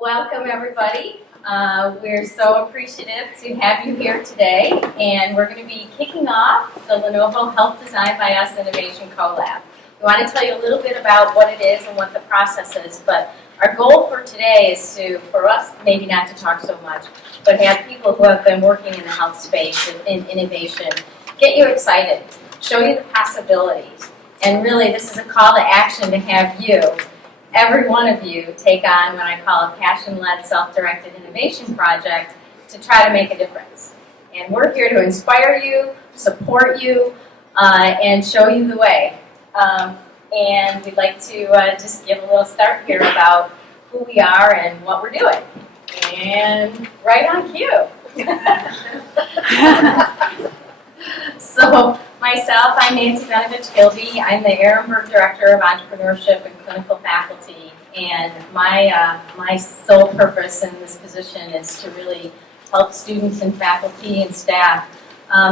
Welcome, everybody. We're so appreciative to have you here today, and we're going to be kicking off the Lenovo+HealthDesignBy Innovation Co+Lab. We want to tell you a little bit about what it is and what the process is, but our goal for today is for us, maybe not to talk so much, but have people who have been working in the health space in innovation get you excited, show you the possibilities, and really this is a call to action to have you, every one of you, take on what I call a passion-led, self-directed innovation project to try to make a difference. And we're here to inspire you, support you, and show you the way. And we'd like to just give a little start here about who we are and what we're doing. And right on cue. So myself, I'm Nancy Benovich-Gilby. I'm the Ehrenberg Director of Entrepreneurship and Clinical Faculty. And my sole purpose in this position is to really help students and faculty and staff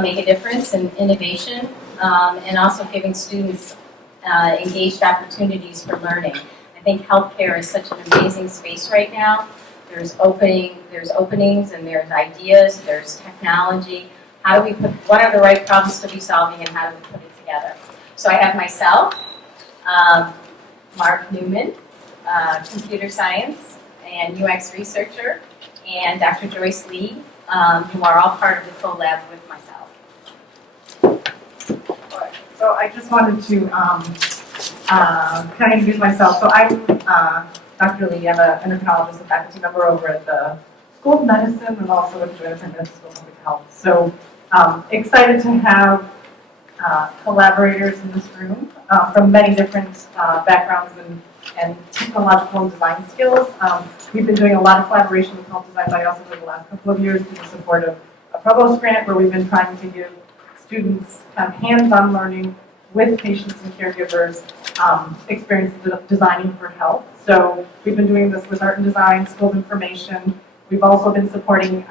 make a difference in innovation and also giving students engaged opportunities for learning. I think healthcare is such an amazing space right now. There's openings and there's ideas, there's technology. What are the right problems to be solving and how do we put it together? So I have myself, Mark Newman, computer science and UX researcher, and Dr. Joyce Lee, who are all part of the co-lab with myself. So I just wanted to kind of introduce myself. So I'm Dr. Lee. I'm an endocrinologist and faculty member over at the School of Medicine and also at the School of Public Health. So excited to have collaborators in this room from many different backgrounds and technological and design skills. We've been doing a lot of collaboration with HealthDesignBy also for the last couple of years through the support of a provost grant where we've been trying to give students hands-on learning with patients and caregivers, experience designing for health. So we've been doing this with art and design, school of information. We've also been supporting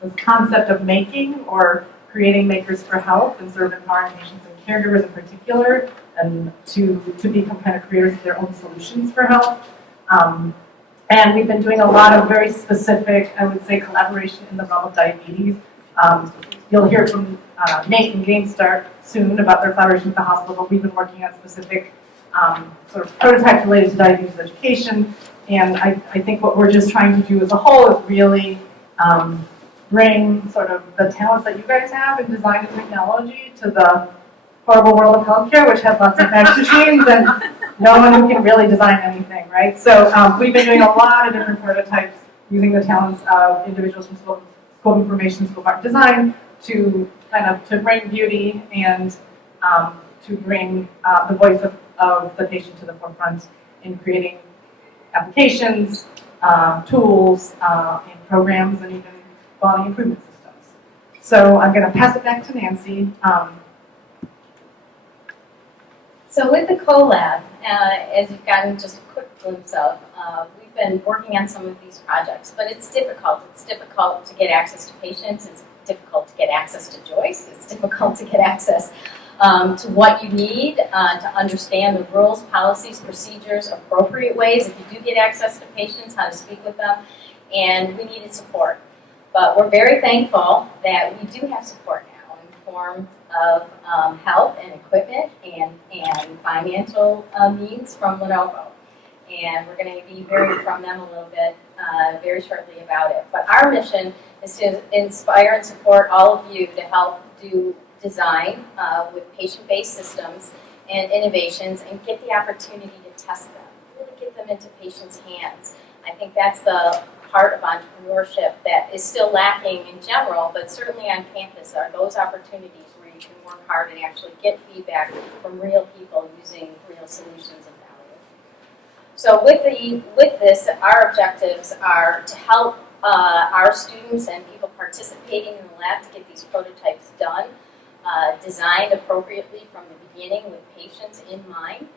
this concept of making or creating makers for health and sort of empowering patients and caregivers in particular and to become kind of creators of their own solutions for health. And we've been doing a lot of very specific, I would say, collaboration in the realm of diabetes. You'll hear from Nate and GameStart soon about their collaboration with the hospital, but we've been working on specific sort of prototypes related to diabetes education. And I think what we're just trying to do as a whole is really bring sort of the talents that you guys have in design and technology to the horrible world of healthcare, which has lots of fax machines and no one who can really design anything, right? So we've been doing a lot of different prototypes using the talents of individuals from School of Information, School of Art and Design to bring beauty and to bring the voice of the patient to the forefront in creating applications, tools, and programs, and even quality improvement systems. So I'm going to pass it back to Nancy. So with the co-lab, as you've gotten just a quick glimpse of, we've been working on some of these projects, but it's difficult. It's difficult to get access to patients. It's difficult to get access to Joyce. It's difficult to get access to what you need to understand the rules, policies, procedures, appropriate ways, if you do get access to patients, how to speak with them, and we needed support. But we're very thankful that we do have support now in the form of help and equipment and financial means from Lenovo. And we're going to be hearing from them a little bit very shortly about it. But our mission is to inspire and support all of you to help do design with patient-based systems and innovations and get the opportunity to test them, really get them into patients' hands. I think that's the part of entrepreneurship that is still lacking in general, but certainly on campus are those opportunities where you can work hard and actually get feedback from real people using real solutions and value. So with this, our objectives are to help our students and people participating in the lab to get these prototypes done, designed appropriately from the beginning with patients in mind,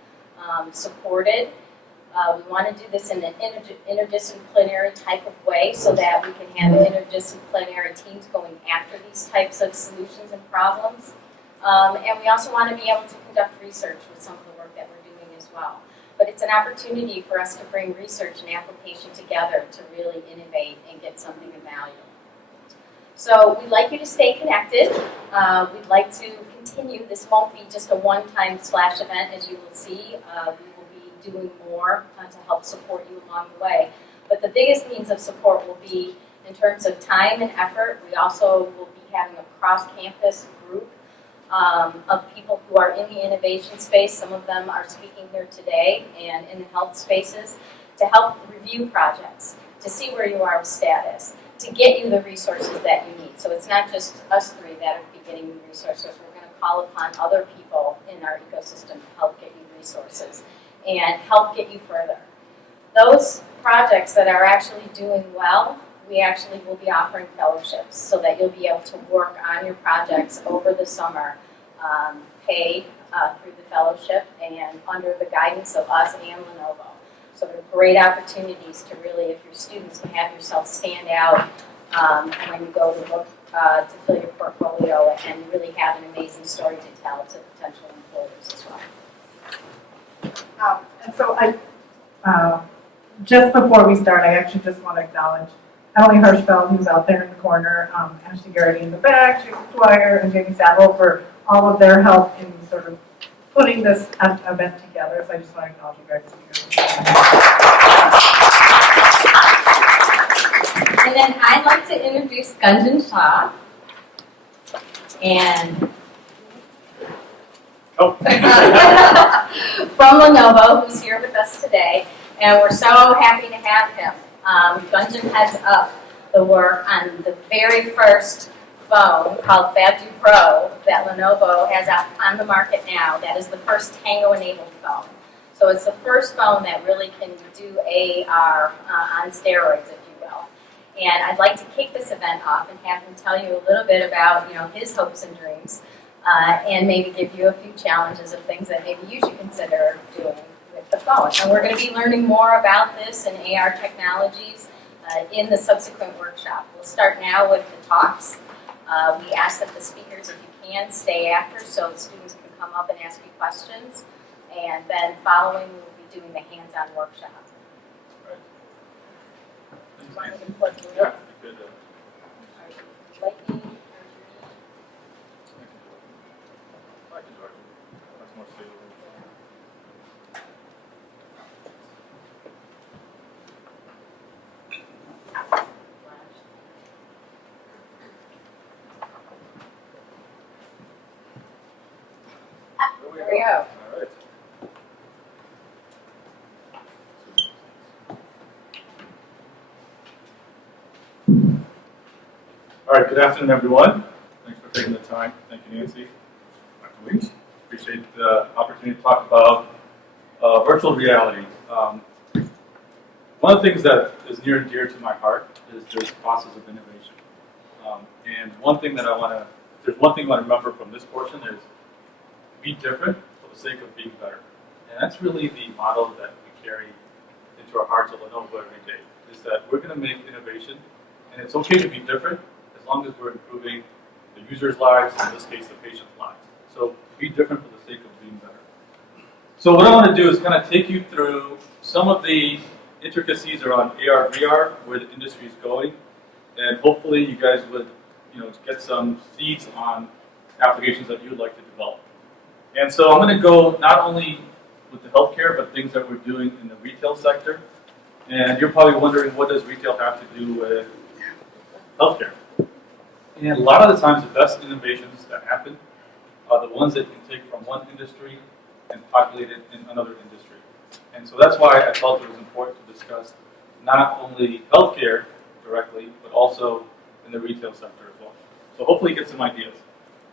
supported. We want to do this in an interdisciplinary type of way so that we can have interdisciplinary teams going after these types of solutions and problems. And we also want to be able to conduct research with some of the work that we're doing as well. but it's an opportunity for us to bring research and application together to really innovate and get something of value. So we'd like you to stay connected. We'd like to continue. This won't be just a one-time splash event, as you will see. We will be doing more to help support you along the way. But the biggest means of support will be in terms of time and effort. We also will be having a cross-campus group of people who are in the innovation space. Some of them are speaking here today and in the health spaces to help review projects, to see where you are with status, to get you the resources that you need. So it's not just us three that are getting you resources. We're going to call upon other people in our ecosystem to help get you resources and help get you further. Those projects that are actually doing well, we actually will be offering fellowships so that you'll be able to work on your projects over the summer, paid through the fellowship and under the guidance of us and Lenovo. So they're great opportunities to really, if you're students, to have yourself stand out when you go to look to fill your portfolio and really have an amazing story to tell to potential employers as well. And so just before we start, I actually just want to acknowledge Emily Hirschfeld, who's out there in the corner, Ashley Garrity in the back, Jason Dwyer, and Jamie Saville for all of their help in sort of putting this event together. So I just want to acknowledge you guys. And then I'd like to introduce Gunjan Shah. And from Lenovo, who's here with us today. And we're so happy to have him. Gunjan heads up the work on the very first phone called FabDo Pro that Lenovo has out on the market now. That is the first Tango-enabled phone. So it's the first phone that really can do AR on steroids, if you will. And I'd like to kick this event off and have him tell you a little bit about, his hopes and dreams, and maybe give you a few challenges of things that maybe you should consider doing with the phone. And we're going to be learning more about this and AR technologies in the subsequent workshop. We'll start now with the talks. We ask that the speakers, if you can, stay after so students can come up and ask you questions. And then following, we will be doing the hands-on workshop. Right. Yeah. Good. Lightning. I can George. That's more stable. There we go. All right. All right, good afternoon, everyone. Thanks for taking the time. Thank you, Nancy. Dr. Lee. Appreciate the opportunity to talk about virtual reality. One of the things that is near and dear to my heart is this process of innovation. And one thing that there's one thing I want to remember from this portion is be different for the sake of being better. And that's really the model that we carry into our hearts at Lenovo every day, is that we're going to make innovation, and it's okay to be different as long as we're improving the user's lives, in this case, the patient's lives. So be different for the sake of being better. So what I want to do is kind of take you through some of the intricacies around AR, VR, where the industry is going, and hopefully you guys would get some seeds on applications that you would like to develop. And so I'm going to go not only with the healthcare, but things that we're doing in the retail sector. And you're probably wondering, what does retail have to do with healthcare? And a lot of the times, the best innovations that happen are the ones that you can take from one industry and populate it in another industry. And so that's why I felt it was important to discuss not only healthcare directly, but also in the retail sector as well. So hopefully get some ideas.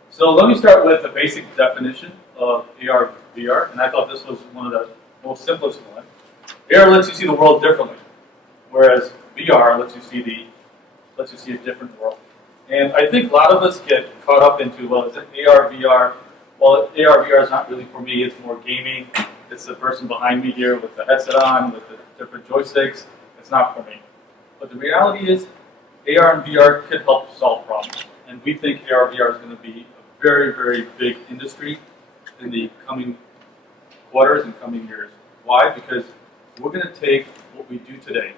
So let me start with the basic definition of AR, VR, and I thought this was one of the most simplest ones. AR lets you see the world differently, whereas VR lets you see a different world. And I think a lot of us get caught up into, well, is it AR, VR? Well, AR, VR is not really for me. It's more gaming. It's the person behind me here with the headset on, with the different joysticks. It's not for me. But the reality is, AR and VR could help solve problems. And we think AR, VR is going to be a very, very big industry in the coming quarters and coming years. Why? Because we're going to take what we do today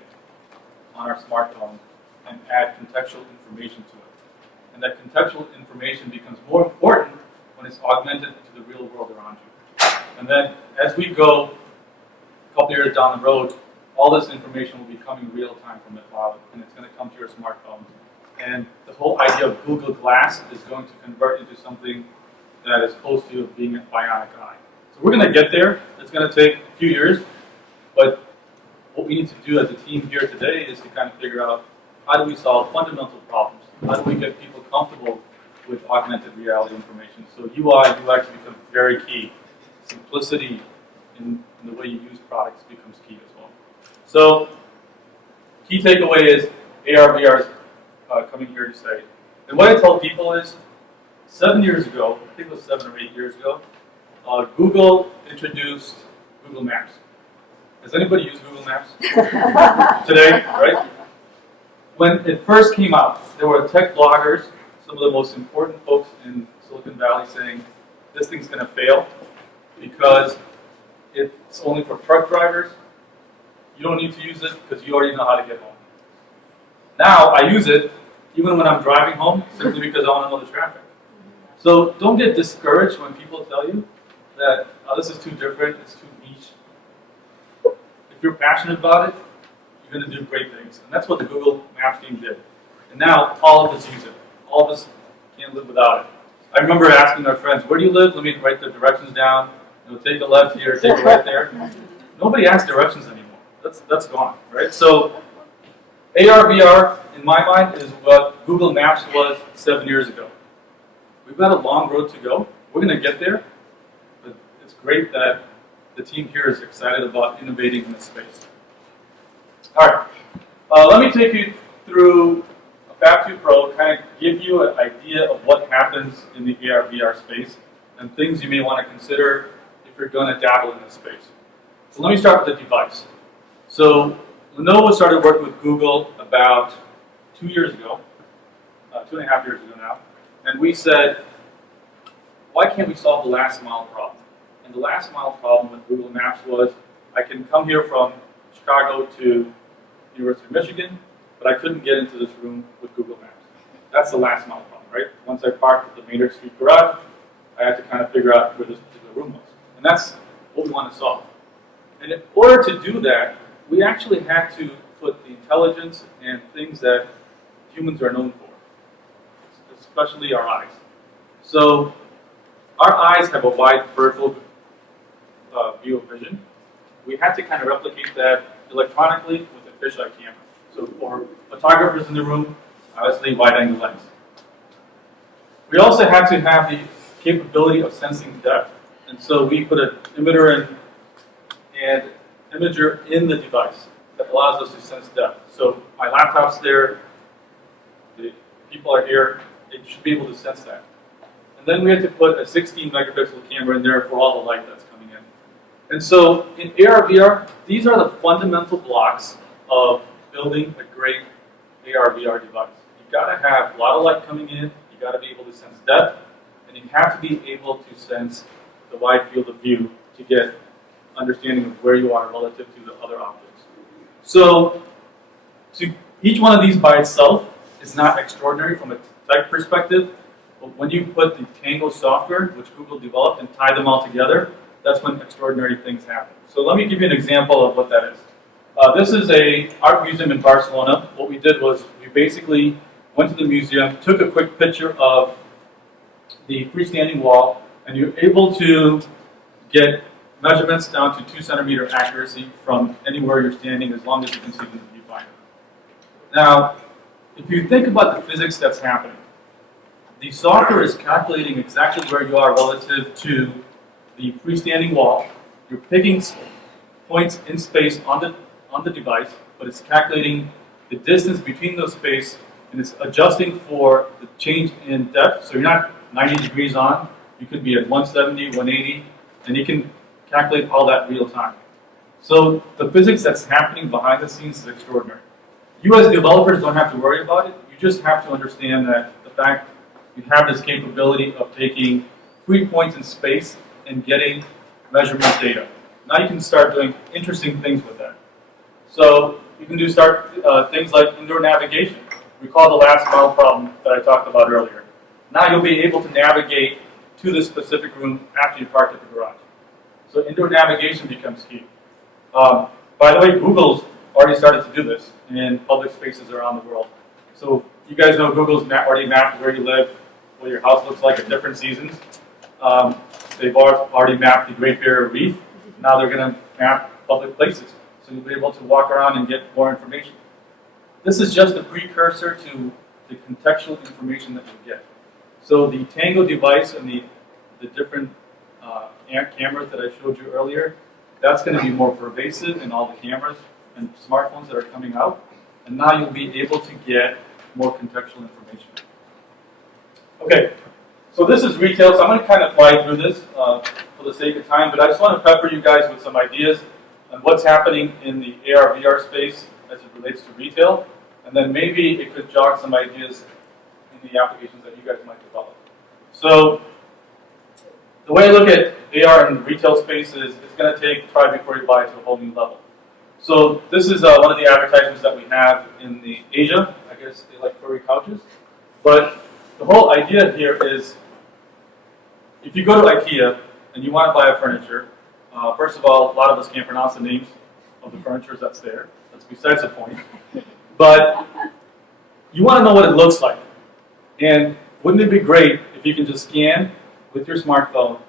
on our smartphone and add contextual information to it. And that contextual information becomes more important when it's augmented into the real world around you. And then as we go a couple years down the road, all this information will be coming real time from the cloud, and it's going to come to your smartphone. And the whole idea of Google Glass is going to convert into something that is close to being a bionic eye. So we're going to get there. It's going to take a few years, but what we need to do as a team here today is to kind of figure out how do we solve fundamental problems? How do we get people comfortable with augmented reality information? So UI, UX becomes very key. Simplicity in the way you use products becomes key as well. So, key takeaway is AR, VR is coming here to stay. And what I tell people is, 7 years ago, I think it was 7 or 8 years ago, Google introduced Google Maps. Has anybody used Google Maps today, right? When it first came out, there were tech bloggers, some of the most important folks in Silicon Valley saying, this thing's going to fail because it's only for truck drivers. You don't need to use it because you already know how to get home. Now, I use it even when I'm driving home simply because I want to know the traffic. So don't get discouraged when people tell you that this is too different, it's too niche. If you're passionate about it, you're going to do great things. And that's what the Google Maps team did. And now all of us use it. All of us can't live without it. I remember asking our friends, where do you live? Let me write the directions down. Take a left here, take a right there. Nobody asks directions anymore. That's gone, right? So AR, VR, in my mind, is what Google Maps was 7 years ago. We've got a long road to go. We're going to get there, but it's great that the team here is excited about innovating in this space. All right, let me take you through a Fab2 Pro, kind of give you an idea of what happens in the AR, VR space and things you may want to consider if you're going to dabble in this space. So let me start with the device. So Lenovo started working with Google about 2 years ago, 2.5 years ago now, and we said, why can't we solve the last mile problem? And the last mile problem with Google Maps was, I can come here from Chicago to University of Michigan, but I couldn't get into this room with Google Maps. That's the last mile problem, right? Once I parked at the Maynard Street garage, I had to kind of figure out where this particular room was. And that's what we want to solve. And in order to do that, we actually had to put the intelligence and things that humans are known for, especially our eyes. So our eyes have a wide peripheral view of vision. We had to kind of replicate that electronically with a fisheye camera. So for photographers in the room, obviously wide-angle lens. We also had to have the capability of sensing depth. And so we put an emitter and imager in the device that allows us to sense depth. So my laptop's there, the people are here, it should be able to sense that. And then we had to put a 16 megapixel camera in there for all the light that's coming in. And so in AR, VR, these are the fundamental blocks of building a great AR, VR device. You've got to have a lot of light coming in, you've got to be able to sense depth, and you have to be able to sense the wide field of view to get understanding of where you are relative to the other objects. So each one of these by itself is not extraordinary from a tech perspective, but when you put the Tango software, which Google developed, and tie them all together, that's when extraordinary things happen. So let me give you an example of what that is. This is an art museum in Barcelona. What we did was we basically went to the museum, took a quick picture of the freestanding wall, and you're able to get measurements down to 2 centimeter accuracy from anywhere you're standing as long as you can see them in the viewfinder. Now, if you think about the physics that's happening, the software is calculating exactly where you are relative to the freestanding wall. You're picking points in space on the device, but it's calculating the distance between those spaces, and it's adjusting for the change in depth. So you're not 90 degrees on, you could be at 170, 180, and you can calculate all that real time. So the physics that's happening behind the scenes is extraordinary. You as developers don't have to worry about it. You just have to understand that the fact you have this capability of taking 3 points in space and getting measurement data. Now you can start doing interesting things with that. So you can start things like indoor navigation. Recall the last model problem that I talked about earlier. Now you'll be able to navigate to the specific room after you parked at the garage. So indoor navigation becomes key. By the way, Google's already started to do this in public spaces around the world. So you guys know Google's already mapped where you live, what your house looks like at different seasons. They've already mapped the Great Barrier Reef. Now they're going to map public places. So you'll be able to walk around and get more information. This is just a precursor to the contextual information that you get. So the Tango device and the different cameras that I showed you earlier, that's going to be more pervasive in all the cameras and smartphones that are coming out. And now you'll be able to get more contextual information. Okay, so this is retail, so I'm going to kind of fly through this for the sake of time, but I just want to pepper you guys with some ideas on what's happening in the AR/VR space as it relates to retail, and then maybe it could jog some ideas in the applications that you guys might develop. So the way I look at AR in the retail space is it's going to take try before you buy to a whole new level. So this is one of the advertisements that we have in the Asia. I guess they like furry couches. But the whole idea here is if you go to IKEA and you want to buy a furniture, first of all, a lot of us can't pronounce the names of the furniture that's there. That's besides the point. But you want to know what it looks like. And wouldn't it be great if you can just scan with your smartphone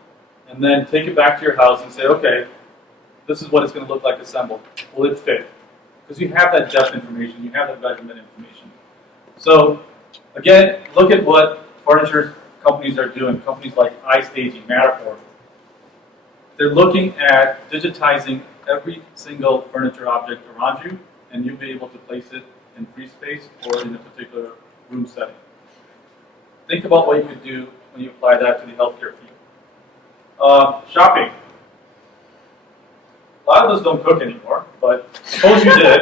and then take it back to your house and say, okay, this is what it's going to look like assembled. Will it fit? Because you have that depth information, you have that measurement information. So again, look at what furniture companies are doing. Companies like iStaging, Matterport. They're looking at digitizing every single furniture object around you, and you'll be able to place it in free space or in a particular room setting. Think about what you could do when you apply that to the healthcare field. Shopping. A lot of us don't cook anymore, but suppose you did.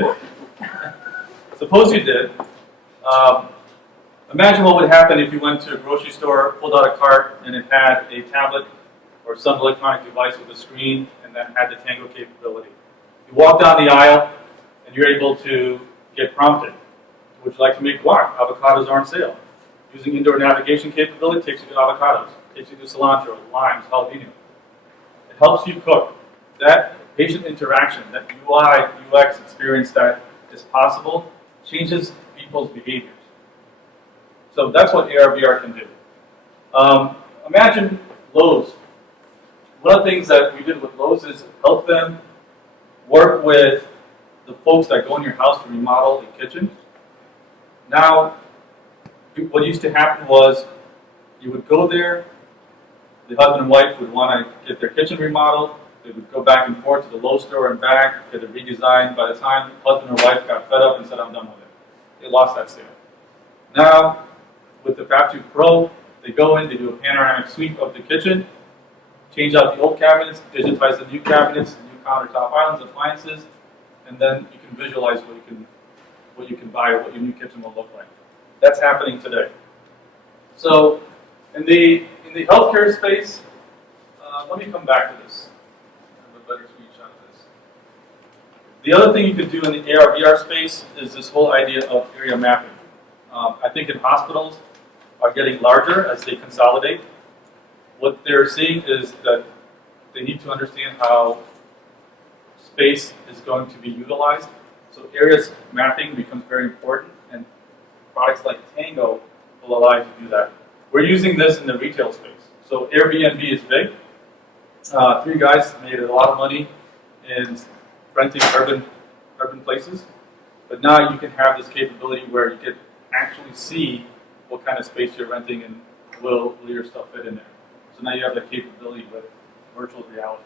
Suppose you did. Imagine what would happen if you went to a grocery store, pulled out a cart, and it had a tablet or some electronic device with a screen, and then had the Tango capability. You walk down the aisle, and you're able to get prompted. Would you like to make guac? Avocados are on sale. Using indoor navigation capability takes you to avocados, takes you to cilantro, limes, jalapeno. It helps you cook. That patient interaction, that UI, UX experience that is possible, changes people's behaviors. So that's what AR/VR can do. Imagine Lowe's. One of the things that we did with Lowe's is help them work with the folks that go in your house to remodel the kitchen. Now, what used to happen was you would go there, the husband and wife would want to get their kitchen remodeled, they would go back and forth to the Lowe's store and back, get it redesigned. By the time husband or wife got fed up and said, I'm done with it, they lost that sale. Now, with the Fab2 Pro, they go in, they do a panoramic sweep of the kitchen, change out the old cabinets, digitize the new cabinets, new countertop islands, appliances, and then you can visualize what you can buy or what your new kitchen will look like. That's happening today. So, in the healthcare space, let me come back to this. I have a better screenshot of this. The other thing you could do in the AR/VR space is this whole idea of area mapping. I think in hospitals are getting larger as they consolidate. What they're seeing is that they need to understand how space is going to be utilized. So areas mapping becomes very important, and products like Tango will allow you to do that. We're using this in the retail space. So Airbnb is big. 3 guys made a lot of money in renting urban places. But now you can have this capability where you can actually see what kind of space you're renting and will your stuff fit in there. So now you have the capability with virtual reality.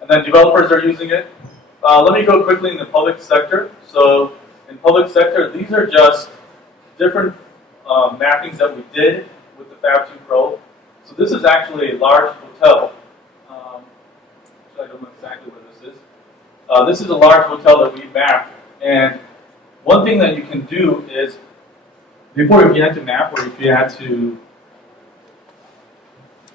And then developers are using it. Let me go quickly in the public sector. So in public sector, these are just different mappings that we did with the Fab2 Pro. So this is actually a large hotel. I don't know exactly where this is. This is a large hotel that we mapped. And one thing that you can do is, before if you had to map or if you had to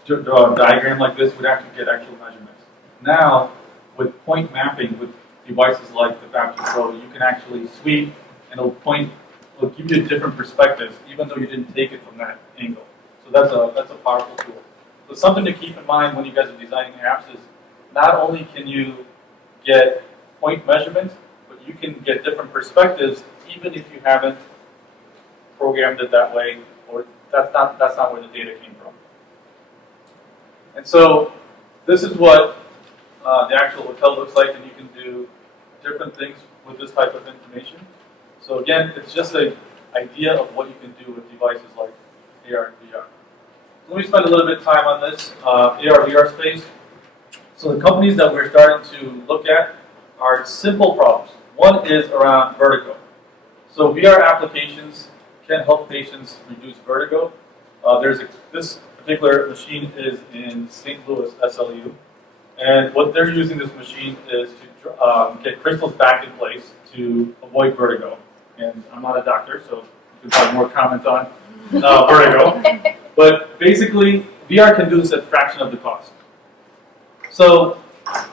draw a diagram like this, we'd have to get actual measurements. Now, with point mapping, with devices like the Fab2 Pro, you can actually sweep and it'll give you different perspectives, even though you didn't take it from that angle. So that's a powerful tool. So something to keep in mind when you guys are designing apps is not only can you get point measurements, but you can get different perspectives, even if you haven't programmed it that way, or that's not where the data came from. And so this is what the actual hotel looks like, and you can do different things with this type of information. So again, it's just an idea of what you can do with devices like AR and VR. So let me spend a little bit of time on this AR, VR space. So the companies that we're starting to look at are simple problems. One is around vertigo. So VR applications can help patients reduce vertigo. This particular machine is in St. Louis, SLU. And what they're using this machine is to get crystals back in place to avoid vertigo. And I'm not a doctor, so you can have more comment on vertigo. But basically, VR can do this at a fraction of the cost. So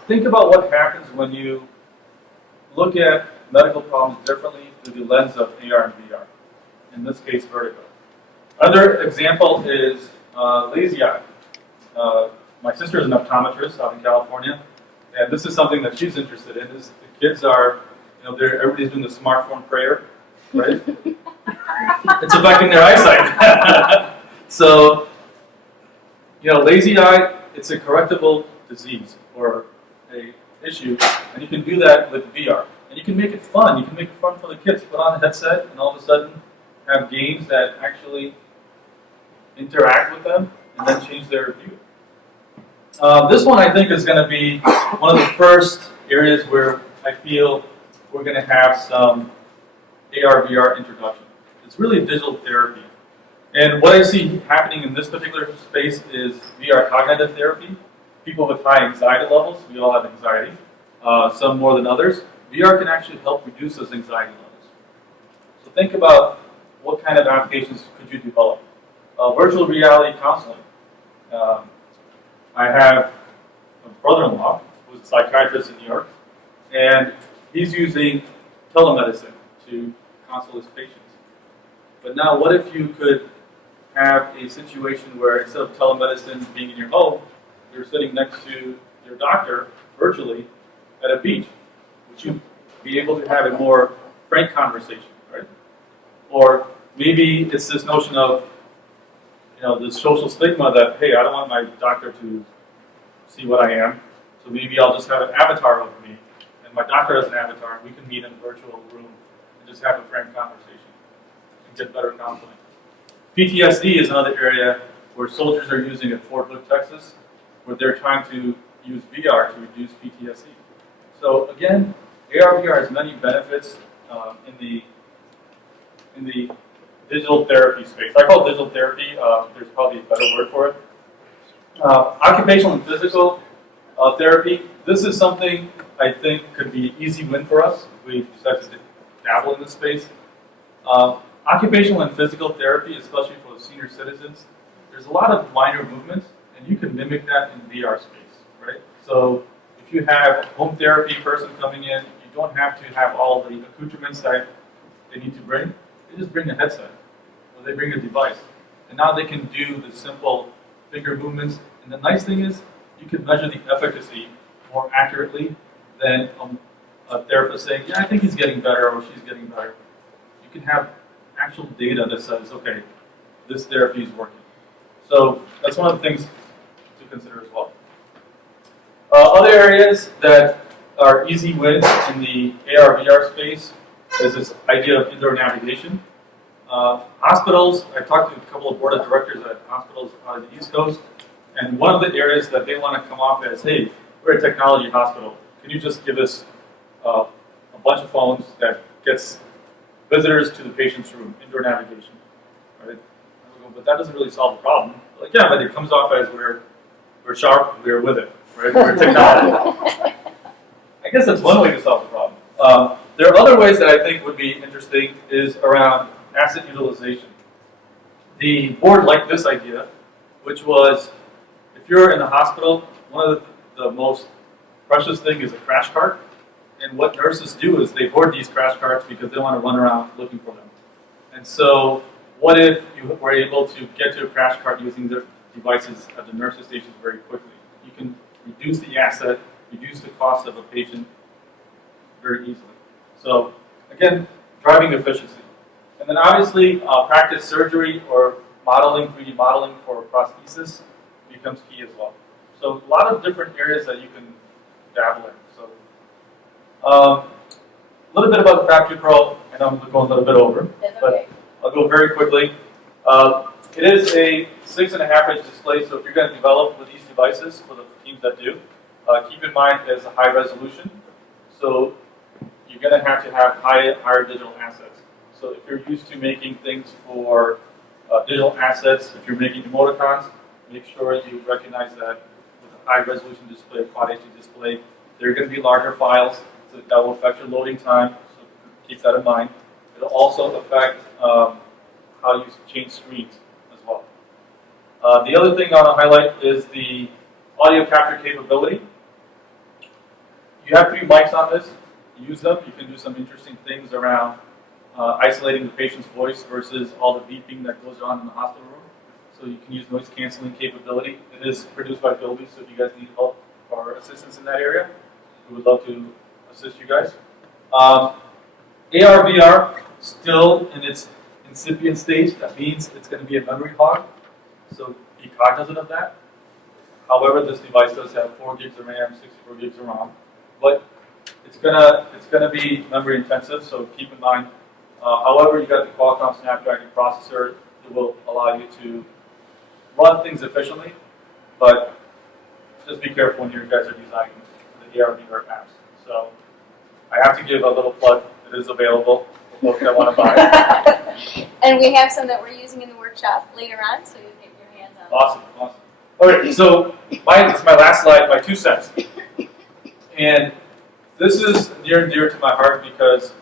think about what happens when you look at medical problems differently through the lens of AR and VR. In this case, vertigo. Another example is lazy eye. My sister is an optometrist out in California, and this is something that she's interested in. Is the kids are, everybody's doing the smartphone prayer, right? It's affecting their eyesight. So, lazy eye, it's a correctable disease or a issue, and you can do that with VR. And you can make it fun. You can make it fun for the kids. Put on a headset, and all of a sudden have games that actually interact with them and then change their view. This one, I think, is going to be one of the first areas where I feel we're going to have some AR, VR introduction. It's really digital therapy. And what I see happening in this particular space is VR cognitive therapy. People with high anxiety levels, we all have anxiety, some more than others. VR can actually help reduce those anxiety levels. So think about what kind of applications could you develop. Virtual reality counseling. I have a brother-in-law who's a psychiatrist in New York, and he's using telemedicine to counsel his patients. But now what if you could have a situation where instead of telemedicine being in your home, you're sitting next to your doctor virtually at a beach? Would you be able to have a more frank conversation, right? Or maybe it's this notion of this social stigma that, hey, I don't want my doctor to see what I am, so maybe I'll just have an avatar of me, and my doctor has an avatar, and we can meet in a virtual room and just have a frank conversation and get better counseling. PTSD is another area where soldiers are using at Fort Hood, Texas, where they're trying to use VR to reduce PTSD. So again, AR, VR has many benefits in the digital therapy space. I call it digital therapy. There's probably a better word for it. Occupational and physical therapy. This is something I think could be an easy win for us if we decide to dabble in this space. Occupational and physical therapy, especially for the senior citizens, there's a lot of minor movements, and you can mimic that in VR space, right? So if you have a home therapy person coming in, you don't have to have all the accoutrements that they need to bring. They just bring a headset, or they bring a device. And now they can do the simple finger movements. And the nice thing is, you can measure the efficacy more accurately than a therapist saying, yeah, I think he's getting better, or she's getting better. You can have actual data that says, okay, this therapy is working. So that's one of the things to consider as well. Other areas that are easy wins in the AR, VR space is this idea of indoor navigation. Hospitals, I talked to a couple of board of directors at hospitals on the East Coast, and one of the areas that they want to come off as, hey, we're a technology hospital. Can you just give us a bunch of phones that gets visitors to the patient's room, indoor navigation, right? But that doesn't really solve the problem. Like, yeah, but it comes off as we're sharp, we're with it, right? We're technology. I guess that's one way to solve the problem. There are other ways that I think would be interesting is around asset utilization. The board liked this idea, which was if you're in the hospital, one of the most precious thing is a crash cart. And what nurses do is they hoard these crash carts because they want to run around looking for them. And so what if you were able to get to a crash cart using the devices at the nurses' stations very quickly? You can reduce the asset, reduce the cost of a patient very easily. So again, driving efficiency. And then obviously practice surgery or modeling, 3D modeling for prosthesis becomes key as well. So a lot of different areas that you can dabble in. So a little bit about the Factory Pro, and I'm going a little bit over, but I'll go very quickly. It is a 6.5-inch display, so if you're going to develop with these devices for the teams that do, keep in mind there's a high resolution. So you're going to have higher digital assets. So if you're used to making things for digital assets, if you're making emoticons, make sure you recognize that with a high resolution display, Quad HD display, there are going to be larger files, so that will affect your loading time, so keep that in mind. It'll also affect how you change screens as well. The other thing I want to highlight is the audio capture capability. You have 3 mics on this. Use them. You can do some interesting things around isolating the patient's voice versus all the beeping that goes on in the hospital room. So you can use noise canceling capability. It is produced by Dolby, so if you guys need help or assistance in that area, we would love to assist you guys. AR, VR, still in its incipient stage. That means it's going to be a memory hog, so be cognizant of that. However, this device does have 4 gigs of RAM, 64 gigs of ROM, but it's gonna be memory intensive, so keep in mind. However, you got the Qualcomm Snapdragon processor. It will allow you to run things efficiently, but just be careful when you guys are designing the AR VR apps. So I have to give a little plug. It is available for folks that want to buy it. And we have some that we're using in the workshop later on, so you'll get your hands on. Awesome. Okay, so this is my last slide, my 2 cents. And this is near and dear to my heart because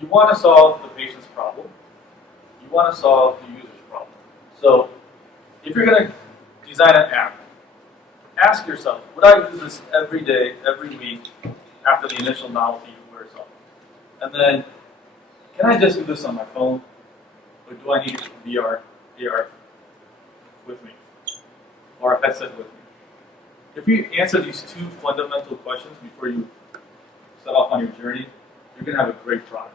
you want to solve the patient's problem. You want to solve the user's problem. So if you're going to design an app, ask yourself, would I use this every day, every week, after the initial novelty wears off? And then, can I just do this on my phone? Or do I need VR, AR with me? Or a headset with me? If you answer these 2 fundamental questions before you set off on your journey, you're going to have a great product.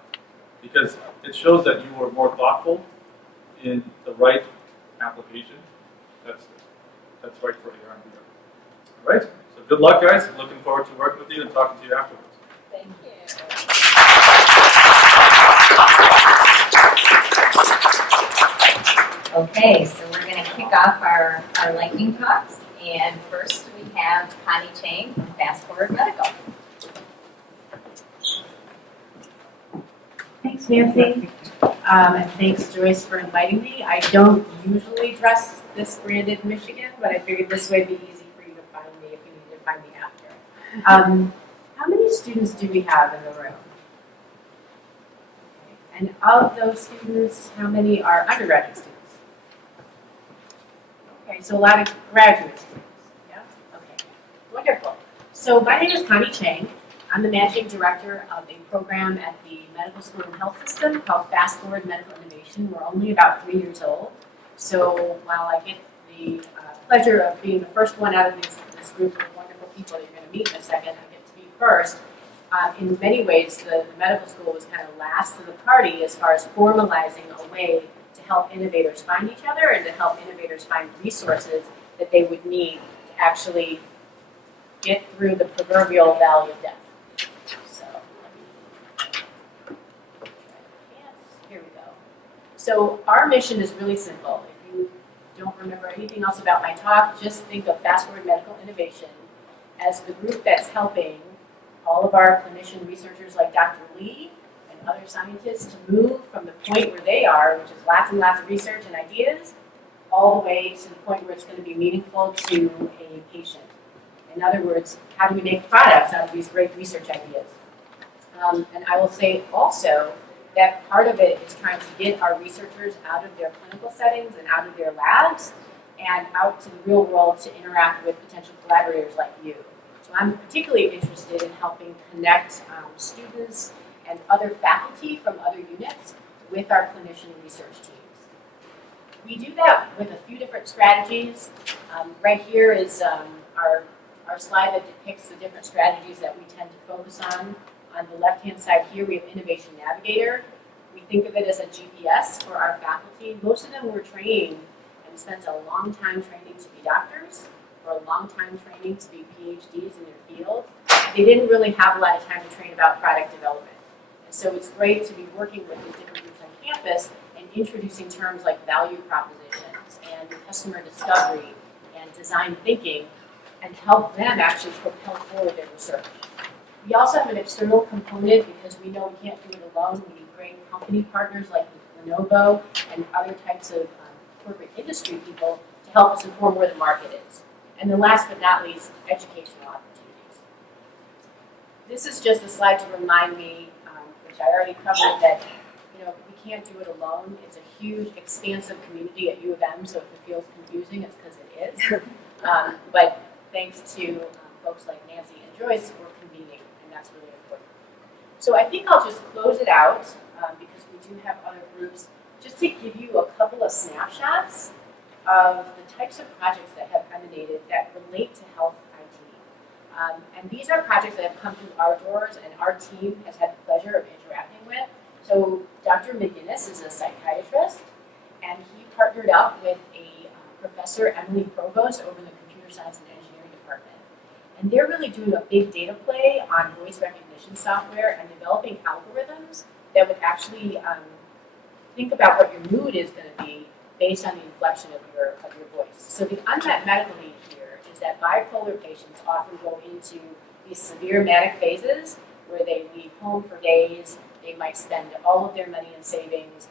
Because it shows that you are more thoughtful in the right application. That's right for your VR. All right? So good luck, guys. Looking forward to working with you and talking to you afterwards. Thank you. Okay, so we're going to kick off our lightning talks. And first we have Connie Chang from Fast Forward Medical. Thanks, Nancy. And thanks, Joyce, for inviting me. I don't usually dress this branded Michigan, but I figured this would be easy for you to find me if you need to find me after. How many students do we have in the room? Okay. And of those students, how many are undergraduate students? Okay, so a lot of graduate students. Yeah? Okay, wonderful. So my name is Connie Chang. I'm the managing director of a program at the medical school and health system called Fast Forward Medical Innovation. We're only about 3 years old. So while I get the pleasure of being the first one out of this group of wonderful people that you're going to meet in a second, I get to be first. In many ways, the medical school was kind of last to the party as far as formalizing a way to help innovators find each other and to help innovators find resources that they would need to actually get through the proverbial valley of death. So, here we go. So our mission is really simple. If you don't remember anything else about my talk, just think of Fast Forward Medical Innovation as the group that's helping all of our clinician researchers like Dr. Lee and other scientists to move from the point where they are, which is lots and lots of research and ideas, all the way to the point where it's going to be meaningful to a patient. In other words, how do we make products out of these great research ideas? And I will say also that part of it is trying to get our researchers out of their clinical settings and out of their labs and out to the real world to interact with potential collaborators like you. I'm particularly interested in helping connect students and other faculty from other units with our clinician research teams. We do that with a few different strategies. Right here is our slide that depicts the different strategies that we tend to focus on. On the left-hand side here, we have Innovation Navigator. We think of it as a GPS for our faculty. Most of them were trained and spent a long time training to be doctors or a long time training to be PhDs in their field. They didn't really have a lot of time to train about product development. And so it's great to be working with these different groups on campus and introducing terms like value propositions and customer discovery and design thinking and help them actually propel forward their research. We also have an external component because we know we can't do it alone. We need great company partners like Lenovo and other types of corporate industry people to help us inform where the market is. And then last but not least, educational opportunities. This is just a slide to remind me, which I already covered, that we can't do it alone. It's a huge, expansive community at U of M, so if it feels confusing, it's because it is. But thanks to folks like Nancy and Joyce, we're convening, and that's really important. So I think I'll just close it out, because we do have other groups, just to give you a couple of snapshots of the types of projects that have emanated that relate to health IT. And these are projects that have come through our doors and our team has had the pleasure of interacting with. So Dr. McGinnis is a psychiatrist, and he partnered up with a professor, Emily Provost, over in the Computer Science and Engineering Department. And they're really doing a big data play on voice recognition software and developing algorithms that would actually think about what your mood is going to be based on the inflection of your voice. So the unmet medical need here is that bipolar patients often go into these severe manic phases where they leave home for days, they might spend all of their money in savings,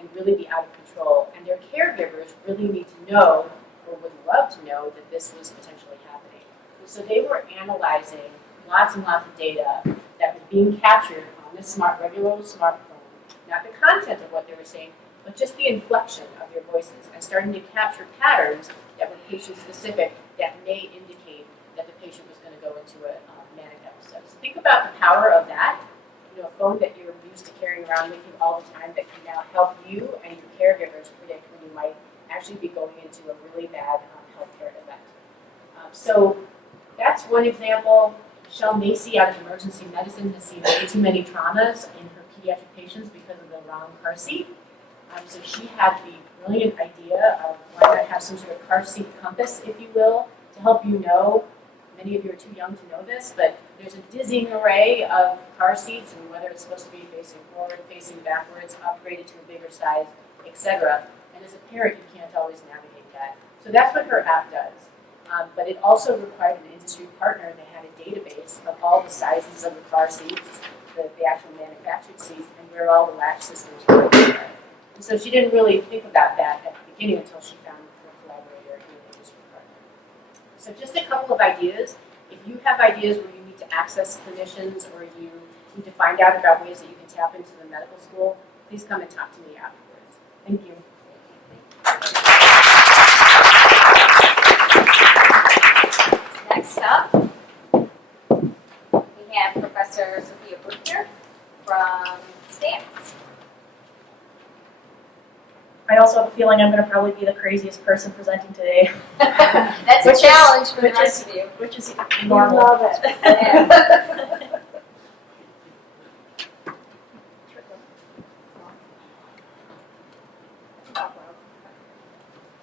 and really be out of control. And their caregivers really need to know, or would love to know, that this was potentially happening. And so they were analyzing lots and lots of data that was being captured on this regular old smartphone, not the content of what they were saying, but just the inflection of their voices, and starting to capture patterns that were patient-specific that may indicate that the patient was going to go into a manic episode. So think about the power of that. A phone that you're used to carrying around with you all the time that can now help you and your caregivers predict when you might actually be going into a really bad healthcare event. So that's one example. Michelle Macy out of emergency medicine has seen way too many traumas in her pediatric patients because of the wrong car seat. So she had the brilliant idea of why not have some sort of car seat compass, if you will, to help you know. Many of you are too young to know this, but there's a dizzying array of car seats and whether it's supposed to be facing forward, facing backwards, upgraded to a bigger size, etc. And as a parent, you can't always navigate that. So that's what her app does. But it also required an industry partner that had a database of all the sizes of the car seats, the actual manufactured seats, and where all the latch systems were. And so she didn't really think about that at the beginning until she found her collaborator in the industry partner. So just a couple of ideas. If you have ideas where you need to access clinicians or you need to find out about ways that you can tap into the medical school, please come and talk to me afterwards. Thank you. Next up, we have Professor Sophia Bruckner from STANS. I also have a feeling I'm going to probably be the craziest person presenting today. That's a challenge for the rest of you. Which is normal. Love it. Yeah.